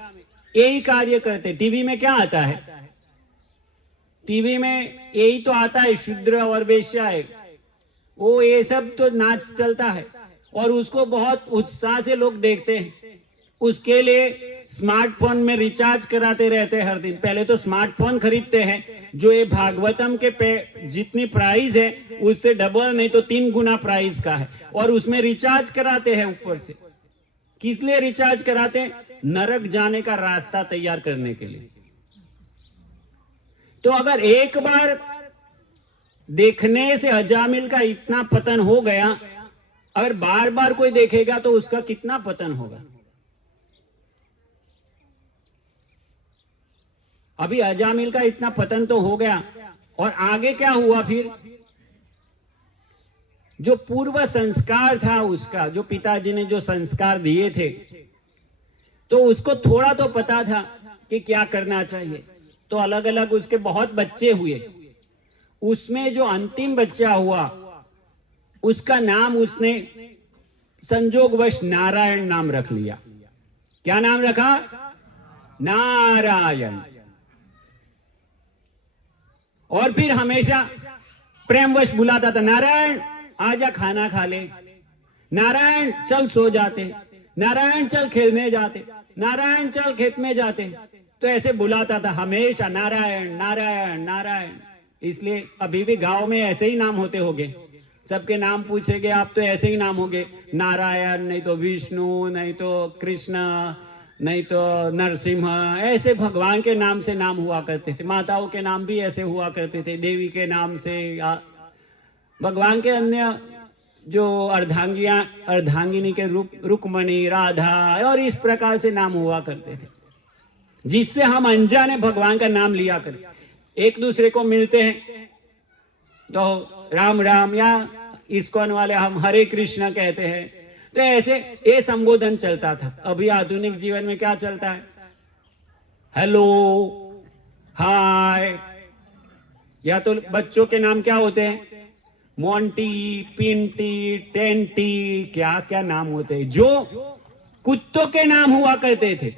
यही कार्य करते। टीवी में क्या आता है? टीवी में यही तो आता है, शूद्र और वेश्या है, वो ये सब तो नाच चलता है और उसको बहुत उत्साह से लोग देखते हैं। उसके लिए स्मार्टफोन में रिचार्ज कराते रहते हैं हर दिन। पहले तो स्मार्टफोन खरीदते हैं जो ये भागवतम के पे जितनी प्राइस है उससे डबल नहीं तो 3 गुना प्राइस का है, और उसमें रिचार्ज कराते हैं ऊपर से। किस लिए रिचार्ज कराते हैं? नरक जाने का रास्ता तैयार करने के लिए। तो अगर एक बार देखने से अजामिल का इतना पतन हो गया, अगर बार बार कोई देखेगा तो उसका कितना पतन होगा। अभी अजामिल का इतना पतन तो हो गया, और आगे क्या हुआ फिर? जो पूर्व संस्कार था उसका, जो पिताजी ने जो संस्कार दिए थे, तो उसको थोड़ा तो पता था कि क्या करना चाहिए। तो अलग अलग उसके बहुत बच्चे हुए। उसमें जो अंतिम बच्चा हुआ उसका नाम उसने संजोगवश नारायण नाम रख लिया। क्या नाम रखा? नारायण। और फिर हमेशा प्रेमवश बुलाता था, नारायण आजा खाना खा ले, नारायण चल सो जाते, नारायण चल खेलने जाते, नारायण चल खेत में जाते। तो ऐसे बुलाता था हमेशा, नारायण नारायण नारायण। इसलिए अभी भी गांव में ऐसे ही नाम होते होंगे। सबके नाम पूछेंगे आप तो ऐसे ही नाम होंगे, नारायण, नहीं तो विष्णु, नहीं तो कृष्ण, नहीं तो नरसिंह। ऐसे भगवान के नाम से नाम हुआ करते थे। माताओं के नाम भी ऐसे हुआ करते थे, देवी के नाम से। भगवान के अन्य जो अर्धांगिनी के रूप, रुक्मणी, राधा, और इस प्रकार से नाम हुआ करते थे, जिससे हम अनजाने भगवान का नाम लिया करते। एक दूसरे को मिलते हैं तो राम राम, या इस्कॉन वाले हम हरे कृष्ण कहते हैं। तो ऐसे ये संबोधन चलता था। अभी आधुनिक जीवन में क्या चलता है? हेलो, हाय। या तो बच्चों के नाम क्या होते हैं? मोंटी, पिंटी, टेंटी, क्या क्या नाम होते हैं। जो कुत्तों के नाम हुआ करते थे,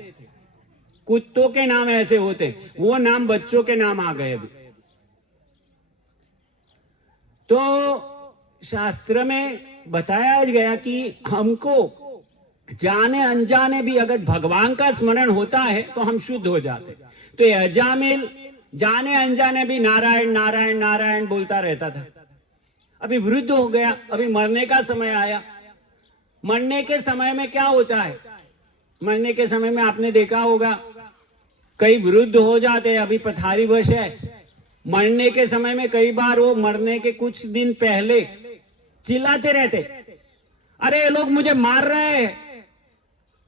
कुत्तों के नाम ऐसे होते, वो नाम बच्चों के नाम आ गए अभी। तो शास्त्र में बताया गया कि हमको जाने अनजाने भी अगर भगवान का स्मरण होता है तो हम शुद्ध हो जाते। तो ये अजामिल जाने अनजाने भी नारायण नारायण नारायण बोलता रहता था। अभी वृद्ध हो गया, अभी मरने का समय आया। मरने के समय में क्या होता है? मरने के समय में आपने देखा होगा कई वृद्ध हो जाते हैं, अभी पथारी वश है। मरने के समय में कई बार वो मरने के कुछ दिन पहले चिल्लाते रहते, अरे ये लोग मुझे मार रहे हैं,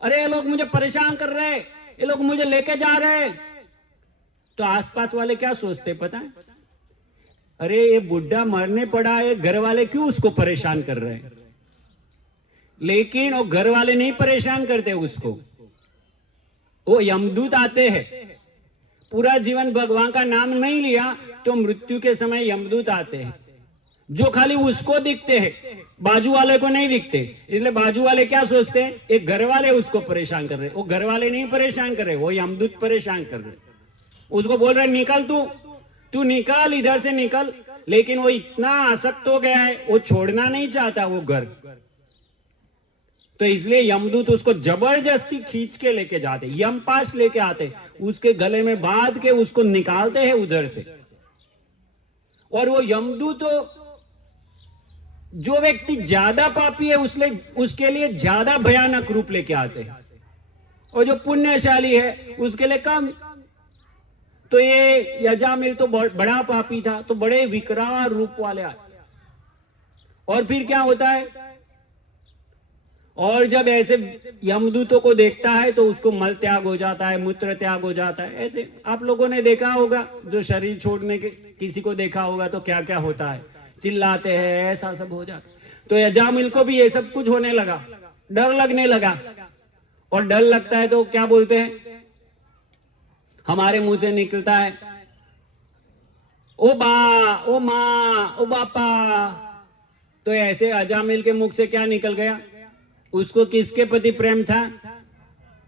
अरे ये लोग मुझे परेशान कर रहे हैं, ये लोग मुझे लेके जा रहे हैं। तो आसपास वाले क्या सोचते पता है? अरे ये बुढ़ा मरने पड़ा है, घर वाले क्यों उसको परेशान कर रहे हैं? लेकिन वो घर वाले नहीं परेशान करते उसको, वो यमदूत आते हैं। पूरा जीवन भगवान का नाम नहीं लिया तो मृत्यु के समय यमदूत आते हैं, जो खाली उसको दिखते हैं, बाजू वाले को नहीं दिखते। इसलिए बाजू वाले क्या सोचते हैं? एक घर वाले उसको परेशान कर रहे, वो घर वाले नहीं परेशान कर रहे, वो यमदूत परेशान कर रहे। उसको बोल रहे निकल, तू निकल, इधर से निकल। लेकिन वो इतना आसक्त हो गया है, वो छोड़ना नहीं चाहता वो घर। तो इसलिए यमदूत उसको जबरदस्ती खींच के लेके जाते, यमपाश लेके आते, उसके गले में बांध के उसको निकालते हैं उधर से। और वो यमदूत जो व्यक्ति ज्यादा पापी है उसके लिए ज्यादा भयानक रूप लेके आते हैं, और जो पुण्यशाली है उसके लिए कम। तो ये यजामिल तो बड़ा पापी था, तो बड़े विकराल रूप वाले आए। और फिर क्या होता है? और जब ऐसे यमदूतों को देखता है तो उसको मल त्याग हो जाता है, मूत्र त्याग हो जाता है। ऐसे आप लोगों ने देखा होगा, जो शरीर छोड़ने के किसी को देखा होगा तो क्या क्या होता है, चिल्लाते हैं, ऐसा सब हो जाता है। तो यजामिल को भी ये सब कुछ होने लगा, डर लगने लगा। और डर लगता है तो क्या बोलते हैं? हमारे मुंह से निकलता है, ओ बा, ओ माँ, ओ बापा। तो ऐसे अजामिल के मुख से क्या निकल गया? उसको किसके प्रति प्रेम था?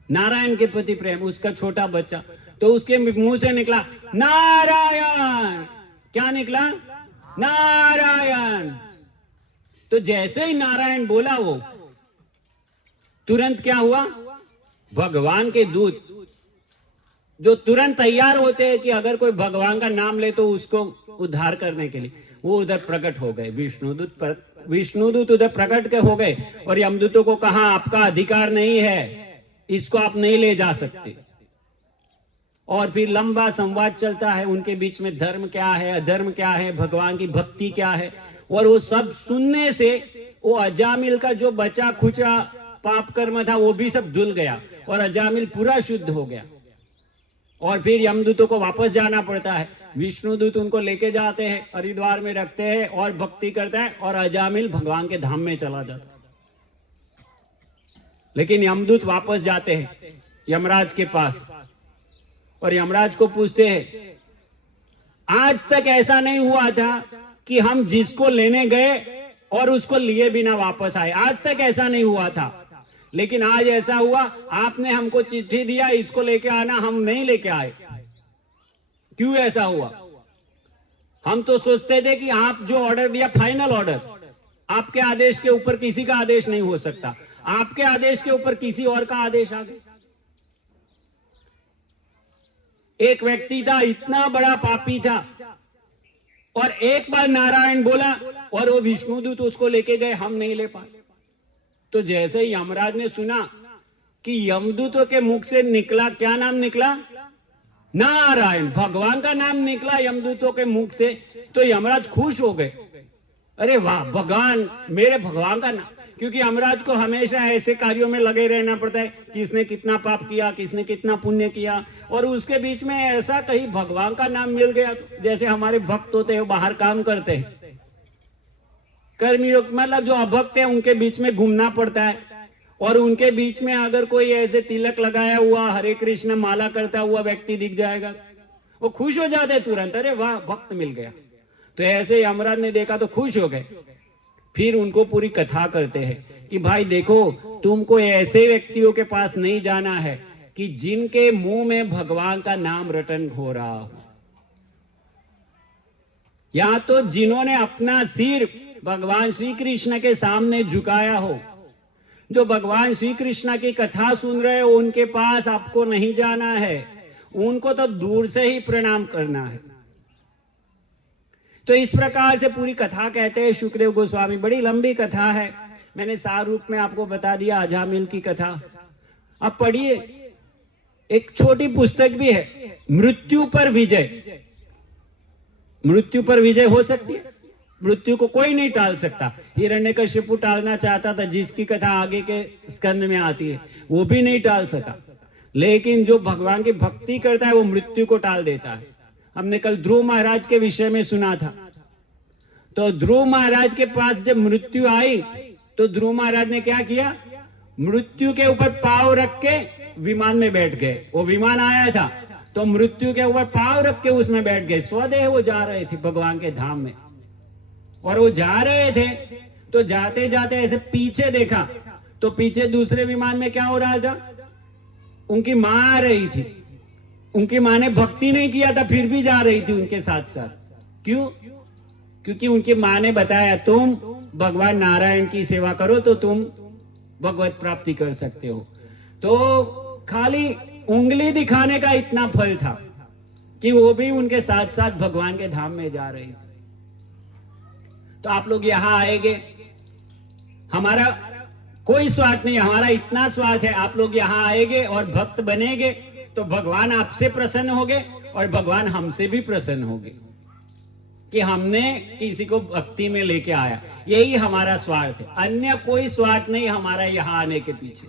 नारायण के प्रति प्रेम, उसका छोटा बच्चा। तो उसके मुंह से निकला नारायण। क्या निकला? नारायण। तो जैसे ही नारायण बोला, वो तुरंत क्या हुआ? भगवान के दूत जो तुरंत तैयार होते हैं कि अगर कोई भगवान का नाम ले तो उसको उद्धार करने के लिए, वो उधर प्रकट हो गए। विष्णुदूत उधर प्रकट के हो गए और यमदूतों को कहा आपका अधिकार नहीं है, इसको आप नहीं ले जा सकते। और फिर लंबा संवाद चलता है उनके बीच में, धर्म क्या है, अधर्म क्या है, भगवान की भक्ति क्या है। और वो सब सुनने से वो अजामिल का जो बचा खुचा पाप कर्म था वो भी सब धुल गया और अजामिल पूरा शुद्ध हो गया। और फिर यमदूतों को वापस जाना पड़ता है। विष्णुदूत उनको लेके जाते हैं, हरिद्वार में रखते हैं और भक्ति करता है और अजामिल भगवान के धाम में चला जाता है। लेकिन यमदूत वापस जाते हैं यमराज के पास और यमराज को पूछते हैं, आज तक ऐसा नहीं हुआ था कि हम जिसको लेने गए और उसको लिए बिना वापस आए, आज तक ऐसा नहीं हुआ था। लेकिन आज ऐसा हुआ, आपने हमको चिट्ठी दिया इसको लेके आना, हम नहीं लेके आए। क्यों ऐसा हुआ? हम तो सोचते थे कि आप जो ऑर्डर दिया फाइनल ऑर्डर, आपके आदेश के ऊपर किसी का आदेश नहीं हो सकता, आपके आदेश के ऊपर किसी और का आदेश आ गया। एक व्यक्ति था, इतना बड़ा पापी था और एक बार नारायण बोला और वो विष्णुदूत उसको लेके गए, हम नहीं ले पाए। तो जैसे ही यमराज ने सुना कि यमदूतों के मुख से निकला, क्या नाम निकला? नारायण, भगवान का नाम निकला यमदूतों के मुख से, तो यमराज खुश हो गए। अरे वाह, भगवान, मेरे भगवान का नाम। क्योंकि यमराज को हमेशा ऐसे कार्यों में लगे रहना पड़ता है, किसने कितना पाप किया, किसने कितना पुण्य किया, और उसके बीच में ऐसा कहीं भगवान का नाम मिल गया तो, जैसे हमारे भक्त होते हैं बाहर काम करते हैं, कर्मयोग, मतलब जो अभक्त है उनके बीच में घूमना पड़ता है, और उनके बीच में अगर कोई ऐसे तिलक लगाया हुआ हरे कृष्ण माला करता हुआ व्यक्ति दिख जाएगा, वो खुश हो जाते तुरंत, अरे वाह भक्त मिल गया। तो ऐसे यमराज ने देखा तो खुश हो गए। फिर उनको पूरी कथा करते हैं कि भाई देखो, तुमको ऐसे व्यक्तियों के पास नहीं जाना है कि जिनके मुंह में भगवान का नाम रटन हो रहा हो, या तो जिन्होंने अपना सिर भगवान श्री कृष्ण के सामने झुकाया हो। जो भगवान श्री कृष्ण की कथा सुन रहे हो उनके पास आपको नहीं जाना है, उनको तो दूर से ही प्रणाम करना है। तो इस प्रकार से पूरी कथा कहते हैं शुकदेव गोस्वामी। बड़ी लंबी कथा है, मैंने सार रूप में आपको बता दिया अजामिल की कथा। अब पढ़िए, एक छोटी पुस्तक भी है, मृत्यु पर विजय। मृत्यु पर विजय हो सकती है, मृत्यु को कोई नहीं टाल सकता। हिरण्यकशिपु टालना चाहता था, जिसकी कथा आगे के स्कंद में आती है, वो भी नहीं टाल सका। लेकिन जो भगवान की भक्ति करता है वो मृत्यु को टाल देता है। हमने कल ध्रुव महाराज के विषय में सुना था। तो ध्रुव महाराज के पास जब मृत्यु आई तो ध्रुव महाराज ने क्या किया? मृत्यु के ऊपर पांव रख के विमान में बैठ गए। वो विमान आया था तो मृत्यु के ऊपर पांव रख के उसमें बैठ गए। स्वदेह वो जा रहे थे भगवान के धाम में, और वो जा रहे थे तो जाते जाते ऐसे पीछे देखा तो पीछे दूसरे विमान में क्या हो रहा था? उनकी मां आ रही थी। उनकी मां ने भक्ति नहीं किया था, फिर भी जा रही थी उनके साथ साथ। क्यों? क्योंकि उनकी मां ने बताया तुम भगवान नारायण की सेवा करो तो तुम भगवत प्राप्ति कर सकते हो। तो खाली उंगली दिखाने का इतना फल था कि वो भी उनके साथ साथ भगवान के धाम में जा रही थी। तो आप लोग यहां आएंगे, हमारा कोई स्वार्थ नहीं, हमारा इतना स्वार्थ है, आप लोग यहां आएंगे और भक्त बनेंगे तो भगवान आपसे प्रसन्न होंगे और भगवान हमसे भी प्रसन्न होंगे कि हमने किसी को भक्ति में लेके आया। यही हमारा स्वार्थ है, अन्य कोई स्वार्थ नहीं हमारा यहाँ आने के पीछे।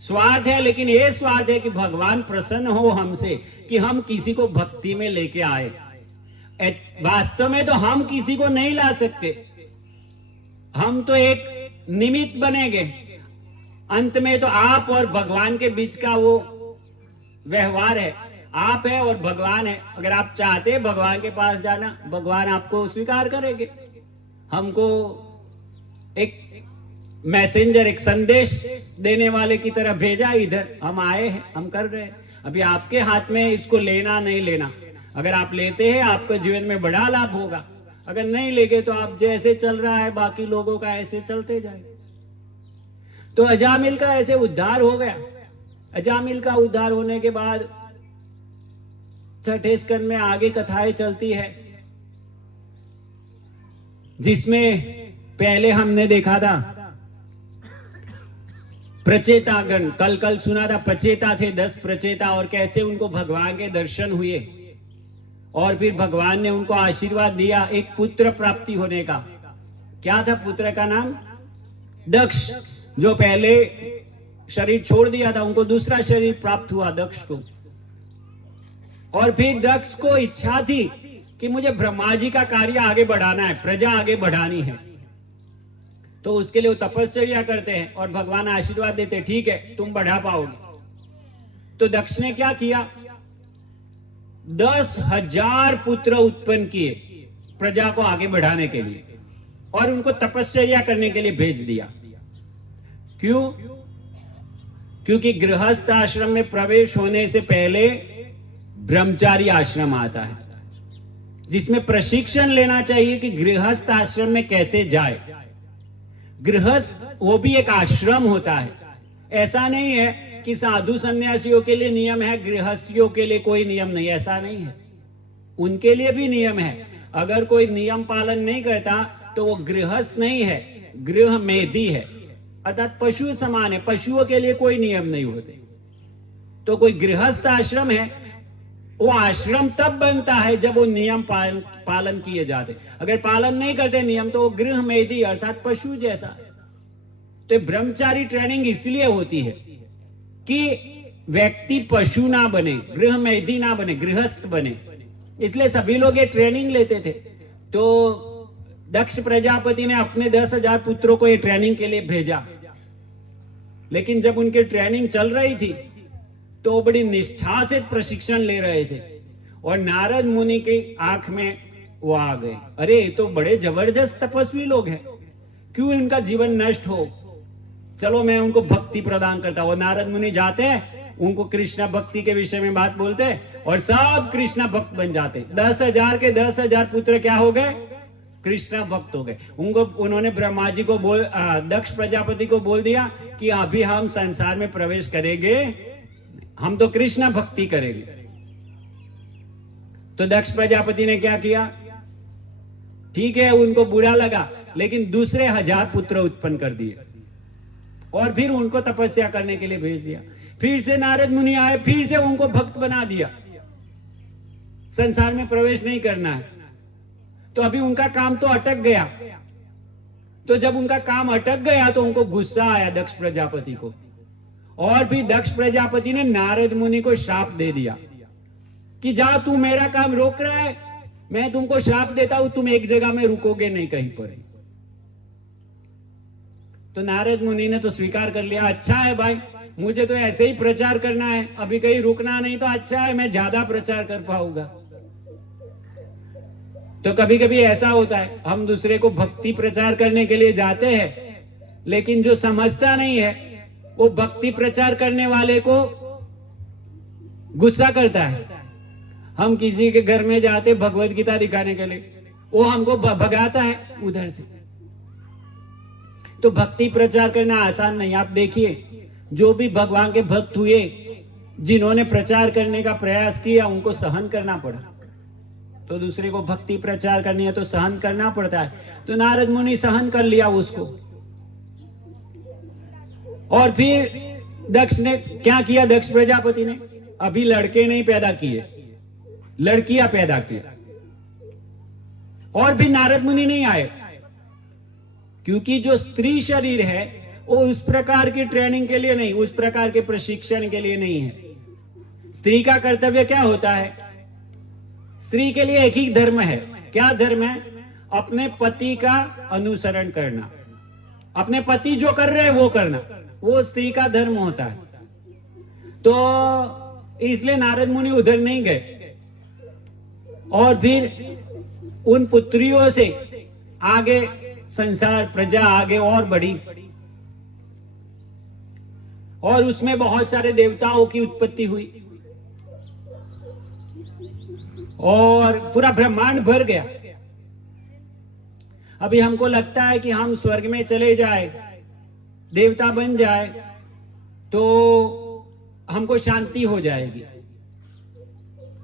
स्वार्थ है, लेकिन ये स्वार्थ है कि भगवान प्रसन्न हो हमसे कि हम किसी को भक्ति में लेके आए। वास्तव में तो हम किसी को नहीं ला सकते, हम तो एक निमित्त बनेंगे। अंत में तो आप और भगवान के बीच का वो व्यवहार है, आप है और भगवान है। अगर आप चाहते हैं भगवान के पास जाना, भगवान आपको स्वीकार करेंगे। हमको एक मैसेंजर, एक संदेश देने वाले की तरह भेजा, इधर हम आए हैं, हम कर रहे हैं। अभी आपके हाथ में इसको लेना नहीं लेना। अगर आप लेते हैं आपको जीवन में बड़ा लाभ होगा, अगर नहीं लेंगे तो आप जैसे चल रहा है बाकी लोगों का ऐसे चलते जाए। तो अजामिल का ऐसे उद्धार हो गया अजामिल का उद्धार होने के बाद छठे स्कंद में आगे कथाएं चलती है, जिसमें पहले हमने देखा था प्रचेतागण, कल सुना था प्रचेता थे 10 प्रचेता, और कैसे उनको भगवान के दर्शन हुए और फिर भगवान ने उनको आशीर्वाद दिया एक पुत्र प्राप्ति होने का। क्या था पुत्र का नाम? दक्ष। जो पहले शरीर छोड़ दिया था उनको दूसरा शरीर प्राप्त हुआ दक्ष को। और फिर दक्ष को इच्छा थी कि मुझे ब्रह्मा जी का कार्य आगे बढ़ाना है, प्रजा आगे बढ़ानी है, तो उसके लिए वो तपस्या करते हैं और भगवान आशीर्वाद देते हैं, ठीक है तुम बढ़ा पाओगे। तो दक्ष ने क्या किया? 10,000 पुत्र उत्पन्न किए प्रजा को आगे बढ़ाने के लिए और उनको तपस्या करने के लिए भेज दिया। क्यों? क्योंकि गृहस्थ आश्रम में प्रवेश होने से पहले ब्रह्मचारी आश्रम आता है, जिसमें प्रशिक्षण लेना चाहिए कि गृहस्थ आश्रम में कैसे जाए। गृहस्थ वो भी एक आश्रम होता है, ऐसा नहीं है कि साधु सन्यासियों के लिए नियम है, गृहस्थियों के लिए कोई नियम नहीं, ऐसा नहीं है। उनके लिए भी नियम है। अगर कोई नियम पालन नहीं करता तो वो गृहस्थ नहीं है, गृह मेधी है, अर्थात पशु समान है। पशुओं के लिए कोई नियम नहीं होते। तो कोई गृहस्थ आश्रम है, वो आश्रम तब बनता है जब वो नियम पालन किए जाते। अगर पालन नहीं करते नियम तो वो गृह मेधी अर्थात पशु जैसा। तो ब्रह्मचारी ट्रेनिंग इसलिए होती है कि व्यक्ति पशु ना बने, गृह मेधी ना बने, गृहस्थ बने। इसलिए सभी लोग ये ट्रेनिंग लेते थे। तो दक्ष प्रजापति ने अपने 10,000 पुत्रों को ये ट्रेनिंग के लिए भेजा, लेकिन जब उनकी ट्रेनिंग चल रही थी तो बड़ी निष्ठा से प्रशिक्षण ले रहे थे और नारद मुनि की आंख में वो आ गए, अरे ये तो बड़े जबरदस्त तपस्वी लोग हैं, क्यों इनका जीवन नष्ट हो, चलो मैं उनको भक्ति प्रदान करता हूं। नारद मुनि जाते हैं, उनको कृष्णा भक्ति के विषय में बात बोलते हैं और सब कृष्णा भक्त बन जाते। 10,000 के 10,000 पुत्र क्या हो गए? कृष्णा भक्त हो गए। उन्होंने ब्रह्मा जी को दक्ष प्रजापति को बोल दिया कि अभी हम संसार में प्रवेश करेंगे, हम तो कृष्णा भक्ति करेंगे। तो दक्ष प्रजापति ने क्या किया? ठीक है उनको बुरा लगा, लेकिन दूसरे 1000 पुत्र उत्पन्न कर दिए और फिर उनको तपस्या करने के लिए भेज दिया। फिर से नारद मुनि आए, फिर से उनको भक्त बना दिया, संसार में प्रवेश नहीं करना है। तो अभी उनका काम तो अटक गया। तो जब उनका काम अटक गया तो उनको गुस्सा आया दक्ष प्रजापति को, और भी दक्ष प्रजापति ने नारद मुनि को श्राप दे दिया कि जा तू मेरा काम रोक रहा है, मैं तुमको श्राप देता हूं, तुम एक जगह में रुकोगे नहीं कहीं पर। तो नारद मुनि ने तो स्वीकार कर लिया, अच्छा है भाई, मुझे तो ऐसे ही प्रचार करना है, अभी कहीं रुकना नहीं, तो अच्छा है मैं ज्यादा प्रचार कर पाऊंगा। तो कभी कभी ऐसा होता है, हम दूसरे को भक्ति प्रचार करने के लिए जाते हैं, लेकिन जो समझता नहीं है वो भक्ति प्रचार करने वाले को गुस्सा करता है। हम किसी के घर में जाते भगवत गीता दिखाने के लिए, वो हमको भगाता है उधर से। तो भक्ति प्रचार करना आसान नहीं। आप देखिए जो भी भगवान के भक्त हुए, जिन्होंने प्रचार करने का प्रयास किया, उनको सहन करना पड़ा। तो दूसरे को भक्ति प्रचार करनी है तो सहन करना पड़ता है। तो नारद मुनि सहन कर लिया उसको। और फिर दक्ष ने क्या किया? दक्ष प्रजापति ने अभी लड़के नहीं पैदा किए, लड़कियां पैदा की। और भी नारद मुनि नहीं आए, क्योंकि जो स्त्री शरीर है वो उस प्रकार की ट्रेनिंग के लिए नहीं, उस प्रकार के प्रशिक्षण के लिए नहीं है। स्त्री का कर्तव्य क्या होता है? स्त्री के लिए एक ही धर्म है। क्या धर्म है? अपने पति का अनुसरण करना, अपने पति जो कर रहे हैं वो करना, वो स्त्री का धर्म होता है। तो इसलिए नारद मुनि उधर नहीं गए और फिर उन पुत्रियों से आगे संसार प्रजा आगे और बढ़ी, और उसमें बहुत सारे देवताओं की उत्पत्ति हुई और पूरा ब्रह्मांड भर गया। अभी हमको लगता है कि हम स्वर्ग में चले जाए, देवता बन जाए, तो हमको शांति हो जाएगी।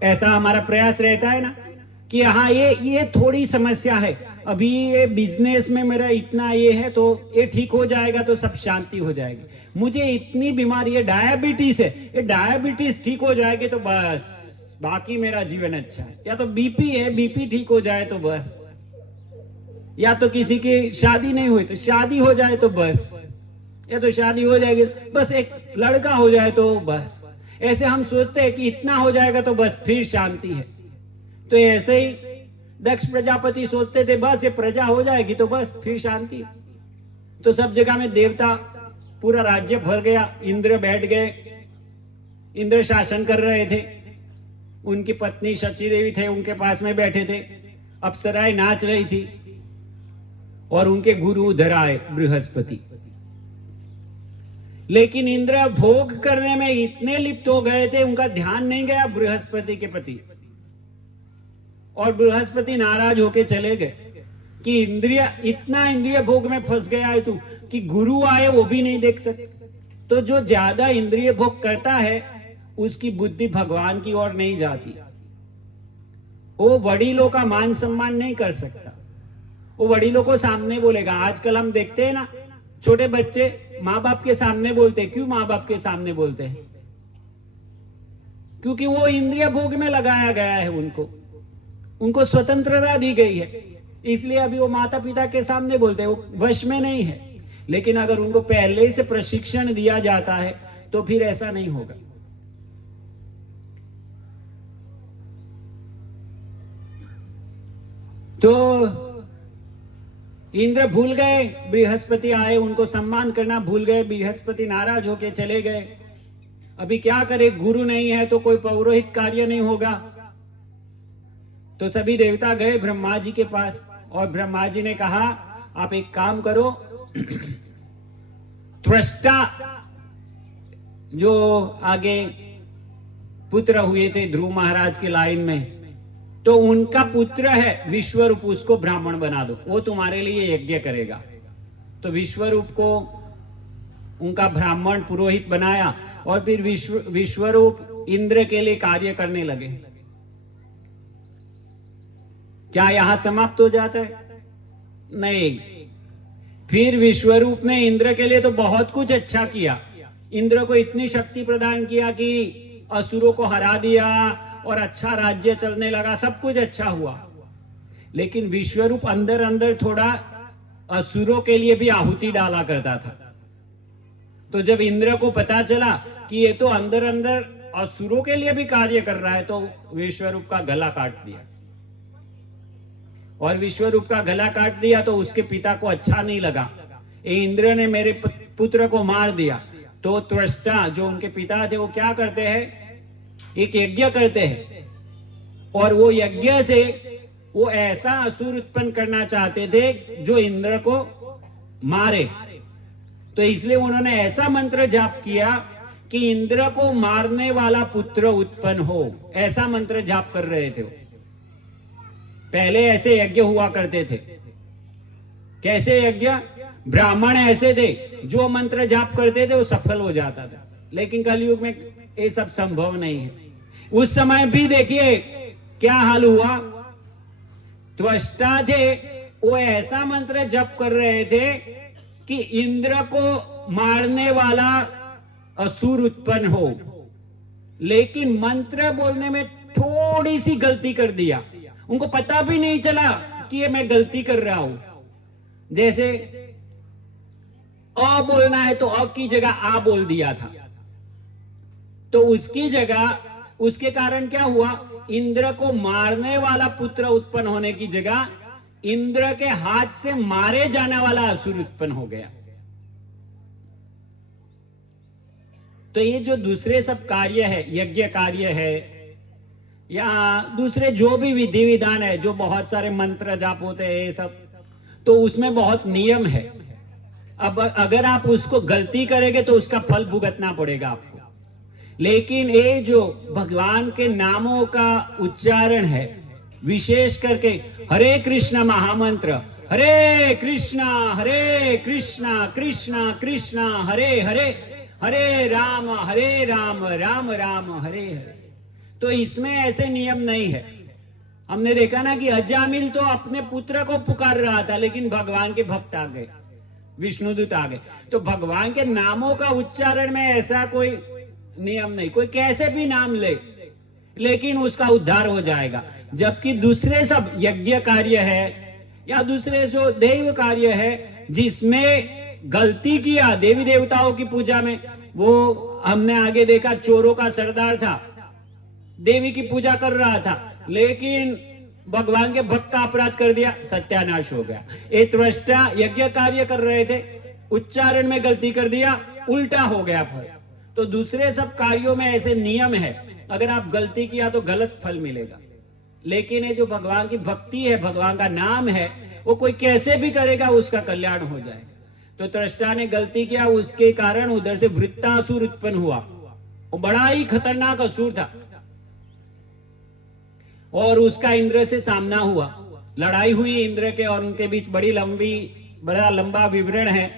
ऐसा हमारा प्रयास रहता है ना कि हाँ ये थोड़ी समस्या है, अभी ये बिजनेस में मेरा इतना ये है तो ये ठीक हो जाएगा तो सब शांति हो जाएगी। मुझे इतनी बीमारी है, डायबिटीज है, ये डायबिटीज ठीक हो जाएगी तो बस बाकी मेरा जीवन अच्छा है। या तो बीपी है, बीपी ठीक हो जाए तो बस, या तो किसी की शादी नहीं हुई तो शादी हो जाए तो बस, या तो शादी हो जाएगी बस, एक लड़का हो जाए तो बस। ऐसे हम सोचते हैं कि इतना हो जाएगा तो बस फिर शांति है। तो ऐसे ही दक्ष प्रजापति सोचते थे बस ये प्रजा हो जाएगी तो बस फिर शांति। तो सब जगह में देवता, पूरा राज्य भर गया, इंद्र बैठ गए, इंद्र शासन कर रहे थे, उनकी पत्नी शची देवी थे उनके पास में बैठे थे, अप्सराएं नाच रही थी और उनके गुरु उधर आए बृहस्पति। लेकिन इंद्र भोग करने में इतने लिप्त हो गए थे, उनका ध्यान नहीं गया बृहस्पति के प्रति, और बृहस्पति नाराज होके चले गए कि इतना इंद्रिय भोग में फंस गया है तू कि गुरु आए वो भी नहीं देख सकते। तो जो ज्यादा इंद्रिय भोग करता है उसकी बुद्धि भगवान की ओर नहीं जाती, वो वडीलों का मान सम्मान नहीं कर सकता, वो वडीलों को सामने बोलेगा। आजकल हम देखते हैं ना, छोटे बच्चे माँ बाप के सामने बोलते हैं। क्यों माँ बाप के सामने बोलते हैं? क्योंकि वो इंद्रिय भोग में लगाया गया है, उनको स्वतंत्रता दी गई है, इसलिए अभी वो माता पिता के सामने बोलते हैं, वो वश में नहीं है। लेकिन अगर उनको पहले से प्रशिक्षण दिया जाता है तो फिर ऐसा नहीं होगा। तो इंद्र भूल गए, बृहस्पति आए, उनको सम्मान करना भूल गए, बृहस्पति नाराज होके चले गए। अभी क्या करे, गुरु नहीं है तो कोई पौरोहित कार्य नहीं होगा। तो सभी देवता गए ब्रह्मा जी के पास, और ब्रह्मा जी ने कहा आप एक काम करो, त्वष्टा जो आगे पुत्र हुए थे ध्रुव महाराज के लाइन में, तो उनका पुत्र है विश्वरूप, उसको ब्राह्मण बना दो, वो तुम्हारे लिए यज्ञ करेगा। तो विश्वरूप को उनका ब्राह्मण पुरोहित बनाया, और फिर विश्वरूप इंद्र के लिए कार्य करने लगे। क्या यहां समाप्त हो जाता है? नहीं, फिर विश्वरूप ने इंद्र के लिए तो बहुत कुछ अच्छा किया। इंद्र को इतनी शक्ति प्रदान किया कि असुरों को हरा दिया और अच्छा राज्य चलने लगा, सब कुछ अच्छा हुआ। लेकिन विश्वरूप अंदर अंदर थोड़ा असुरों के लिए भी आहुति डाला करता था। तो जब इंद्र को पता चला कि ये तो अंदर अंदर असुरों के लिए भी कार्य कर रहा है, तो विश्वरूप का गला काट दिया। और विश्वरूप का गला काट दिया तो उसके पिता को अच्छा नहीं लगा, ये इंद्र ने मेरे पुत्र को मार दिया। तो त्वष्टा जो उनके पिता थे वो क्या करते हैं, एक यज्ञ करते हैं, और वो यज्ञ से वो ऐसा असुर उत्पन्न करना चाहते थे जो इंद्र को मारे। तो इसलिए उन्होंने ऐसा मंत्र जाप किया कि इंद्र को मारने वाला पुत्र उत्पन्न हो, ऐसा मंत्र जाप कर रहे थे। पहले ऐसे यज्ञ हुआ करते थे। कैसे यज्ञ? ब्राह्मण ऐसे थे जो मंत्र जाप करते थे वो सफल हो जाता था। लेकिन कलयुग में ये सब संभव नहीं है। उस समय भी देखिए क्या हाल हुआ, त्वष्टा थे वो ऐसा मंत्र जप कर रहे थे कि इंद्र को मारने वाला असुर उत्पन्न हो, लेकिन मंत्र बोलने में थोड़ी सी गलती कर दिया। उनको पता भी नहीं चला कि ये मैं गलती कर रहा हूं। जैसे अ बोलना है तो अ की जगह आ बोल दिया था, तो उसकी जगह, उसके कारण क्या हुआ, इंद्र को मारने वाला पुत्र उत्पन्न होने की जगह इंद्र के हाथ से मारे जाने वाला असुर उत्पन्न हो गया। तो ये जो दूसरे सब कार्य है, यज्ञ कार्य है या दूसरे जो भी विधि विधान है, जो बहुत सारे मंत्र जाप होते हैं, ये सब, तो उसमें बहुत नियम है। अब अगर आप उसको गलती करेंगे तो उसका फल भुगतना पड़ेगा आपको। लेकिन ये जो भगवान के नामों का उच्चारण है, विशेष करके हरे कृष्ण महामंत्र, हरे कृष्णा कृष्णा कृष्णा हरे हरे, हरे राम राम राम हरे हरे। तो इसमें ऐसे नियम नहीं है। हमने देखा ना कि अजामिल तो अपने पुत्र को पुकार रहा था, लेकिन भगवान के भक्त आ गए, विष्णुदूत आ गए। तो भगवान के नामों का उच्चारण में ऐसा कोई नियम नहीं, कोई कैसे भी नाम ले लेकिन उसका उद्धार हो जाएगा। जबकि दूसरे सब यज्ञ कार्य है या दूसरे जो देव कार्य है जिसमें गलती किया देवी देवताओं की पूजा में, वो हमने आगे देखा चोरों का सरदार था, देवी की पूजा कर रहा था, लेकिन भगवान के भक्त का अपराध कर दिया, सत्यानाश हो गया। एक त्वष्टा यज्ञ कार्य कर रहे थे, उच्चारण में गलती कर दिया, उल्टा हो गया फल। तो दूसरे सब कार्यों में ऐसे नियम है, अगर आप गलती किया तो गलत फल मिलेगा। लेकिन ये जो भगवान की भक्ति है, भगवान का नाम है, वो कोई कैसे भी करेगा उसका कल्याण हो जाएगा। तो त्वष्टा ने गलती किया, उसके कारण उधर से वृत्तासुर उत्पन्न हुआ। वो बड़ा ही खतरनाक असुर था और उसका इंद्र से सामना हुआ, लड़ाई हुई इंद्र के और उनके बीच। बड़ा लंबा विवरण है।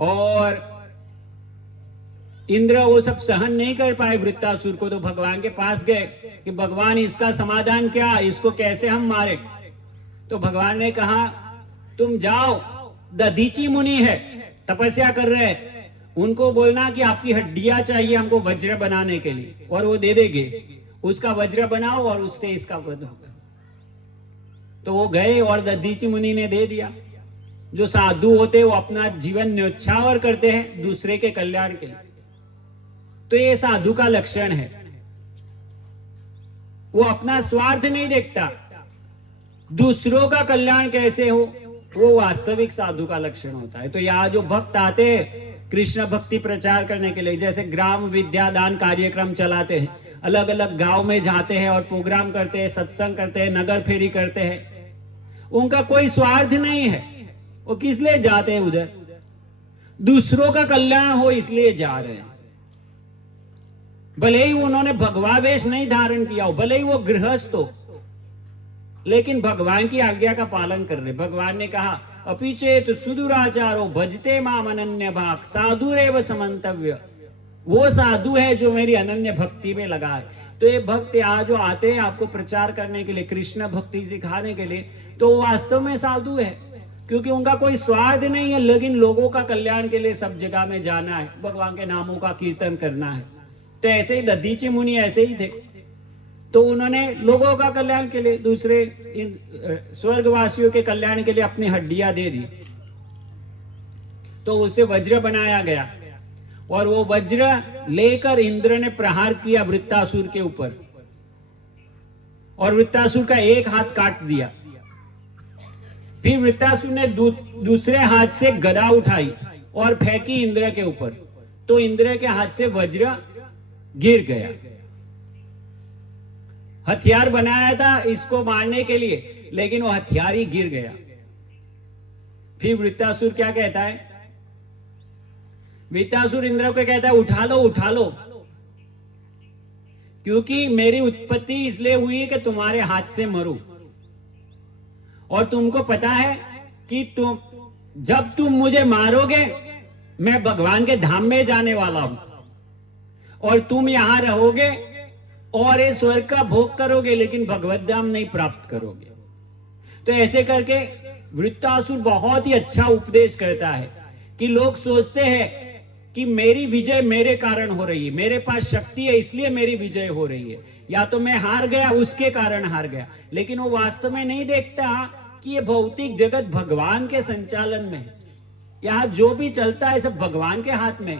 और इंद्र वो सब सहन नहीं कर पाए वृत्तासुर को, तो भगवान के पास गए कि भगवान इसका समाधान क्या, इसको कैसे हम मारे। तो भगवान ने कहा तुम जाओ, दधीची मुनि है, तपस्या कर रहे हैं, उनको बोलना कि आपकी हड्डियां चाहिए हमको वज्र बनाने के लिए, और वो दे देंगे। उसका वज्र बनाओ और उससे इसका वध होगा। तो वो गए और दधीची मुनि ने दे दिया। जो साधु होते वो अपना जीवन न्योछावर करते हैं दूसरे के कल्याण के लिए, तो ये साधु का लक्षण है। वो अपना स्वार्थ नहीं देखता, दूसरों का कल्याण कैसे हो, वो वास्तविक साधु का लक्षण होता है। तो यहाँ जो भक्त आते हैं कृष्ण भक्ति प्रचार करने के लिए, जैसे ग्राम विद्यादान कार्यक्रम चलाते हैं, अलग अलग गांव में जाते हैं और प्रोग्राम करते हैं, सत्संग करते हैं, नगर फेरी करते हैं, उनका कोई स्वार्थ नहीं है। वो किस लिए जाते हैं उधर, दूसरों का कल्याण हो इसलिए जा रहे हैं। भले ही उन्होंने भगवा वेश नहीं धारण किया हो, भले ही वो गृहस्थ हो, लेकिन भगवान की आज्ञा का पालन कर रहे। भगवान ने कहा अपिचेत सुदुराचारो भजते माम अनन्य भाग साधुरेव समंतव्य। वो साधु है जो मेरी अनन्य भक्ति में लगा है। तो ये भक्त आज जो आते हैं आपको प्रचार करने के लिए, कृष्ण भक्ति सिखाने के लिए, तो वास्तव में साधु है, क्योंकि उनका कोई स्वार्थ नहीं है, लेकिन लोगों का कल्याण के लिए सब जगह में जाना है, भगवान के नामों का कीर्तन करना है। तो ऐसे ही दधीची मुनि ऐसे ही थे। तो उन्होंने लोगों का कल्याण के लिए, दूसरे स्वर्गवासियों के कल्याण के लिए अपनी हड्डियां दे दी। तो उसे वज्र बनाया गया और वो वज्र लेकर इंद्र ने प्रहार किया वृत्तासुर के ऊपर, और वृत्तासुर का एक हाथ काट दिया। फिर वृत्तासुर ने दूसरे हाथ से गदा उठाई और फेंकी इंद्र के ऊपर, तो इंद्र के हाथ से वज्र गिर गया। हथियार बनाया था इसको मारने के लिए, लेकिन वो हथियार ही गिर गया। फिर वृत्तासुर क्या कहता है, वृत्तासुर इंद्र को कहता है उठा लो उठा लो, क्योंकि मेरी उत्पत्ति इसलिए हुई है कि तुम्हारे हाथ से मरूं, और तुमको पता है कि जब तुम मुझे मारोगे मैं भगवान के धाम में जाने वाला हूं, और तुम यहां रहोगे और ये स्वर्ग का भोग करोगे, लेकिन भगवत धाम नहीं प्राप्त करोगे। तो ऐसे करके वृत्तासुर बहुत ही अच्छा उपदेश करता है कि लोग सोचते हैं कि मेरी विजय मेरे कारण हो रही है, मेरे पास शक्ति है इसलिए मेरी विजय हो रही है, या तो मैं हार गया उसके कारण हार गया। लेकिन वो वास्तव में नहीं देखता कि ये भौतिक जगत भगवान के संचालन में, यहाँ जो भी चलता है सब भगवान के हाथ में।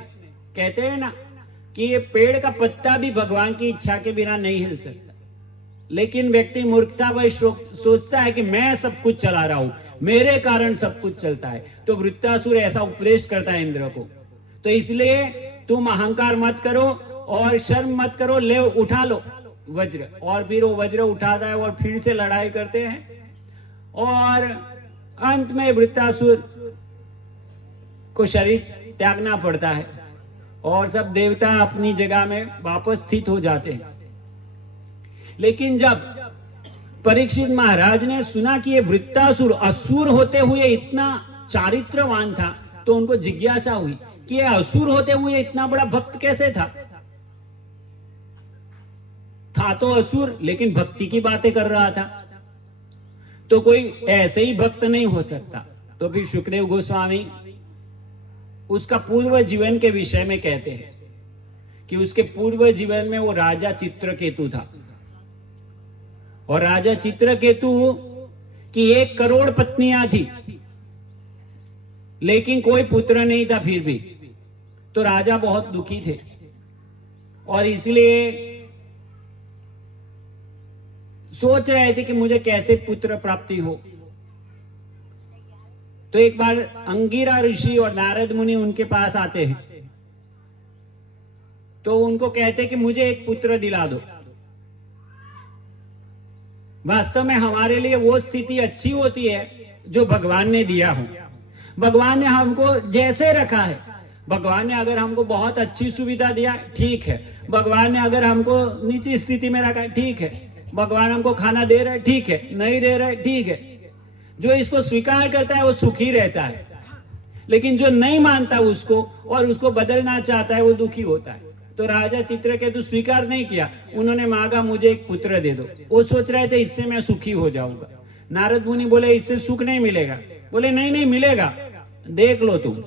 कहते हैं ना कि ये पेड़ का पत्ता भी भगवान की इच्छा के बिना नहीं हिल सकता, लेकिन व्यक्ति मूर्खतावश सोचता है कि मैं सब कुछ चला रहा हूं, मेरे कारण सब कुछ चलता है। तो वृत्तासुर ऐसा उपदेश करता है इंद्र को। तो इसलिए तुम अहंकार मत करो और शर्म मत करो, ले उठा लो वज्र। और फिर वो वज्र उठाता है और फिर से लड़ाई करते हैं, और अंत में वृत्तासुर को शरीर त्यागना पड़ता है और सब देवता अपनी जगह में वापस स्थित हो जाते हैं। लेकिन जब परीक्षित महाराज ने सुना कि ये वृत्तासुर असुर होते हुए इतना चारित्रवान था, तो उनको जिज्ञासा हुई कि ये असुर होते हुए इतना बड़ा भक्त कैसे था तो असुर, लेकिन भक्ति की बातें कर रहा था, तो कोई ऐसे ही भक्त नहीं हो सकता। तो फिर सुखदेव गोस्वामी उसका पूर्व जीवन के विषय में कहते हैं कि उसके पूर्व जीवन में वो राजा चित्रकेतु था, और राजा चित्रकेतु की 1 करोड़ पत्नियां थी, लेकिन कोई पुत्र नहीं था। फिर भी तो राजा बहुत दुखी थे, और इसलिए सोच रहे थे कि मुझे कैसे पुत्र प्राप्ति हो। तो एक बार अंगिरा ऋषि और नारद मुनि उनके पास आते हैं, तो उनको कहते कि मुझे एक पुत्र दिला दो। वास्तव में हमारे लिए वो स्थिति अच्छी होती है जो भगवान ने दिया हो। भगवान ने हमको जैसे रखा है, भगवान ने अगर हमको बहुत अच्छी सुविधा दिया, ठीक है। भगवान ने अगर हमको नीची स्थिति में रखा, ठीक है। भगवान हमको खाना दे रहा है, ठीक है। नहीं दे रहा है, ठीक है। जो इसको स्वीकार करता है वो सुखी रहता है, लेकिन जो नहीं मानता उसको और उसको बदलना चाहता है वो दुखी होता है। तो राजा चित्रकेतु स्वीकार नहीं किया, उन्होंने मांगा मुझे एक पुत्र दे दो। वो सोच रहे थे इससे मैं सुखी हो जाऊंगा। नारद मुनि बोले इससे सुख नहीं मिलेगा। बोले नहीं नहीं मिलेगा, देख लो तुम।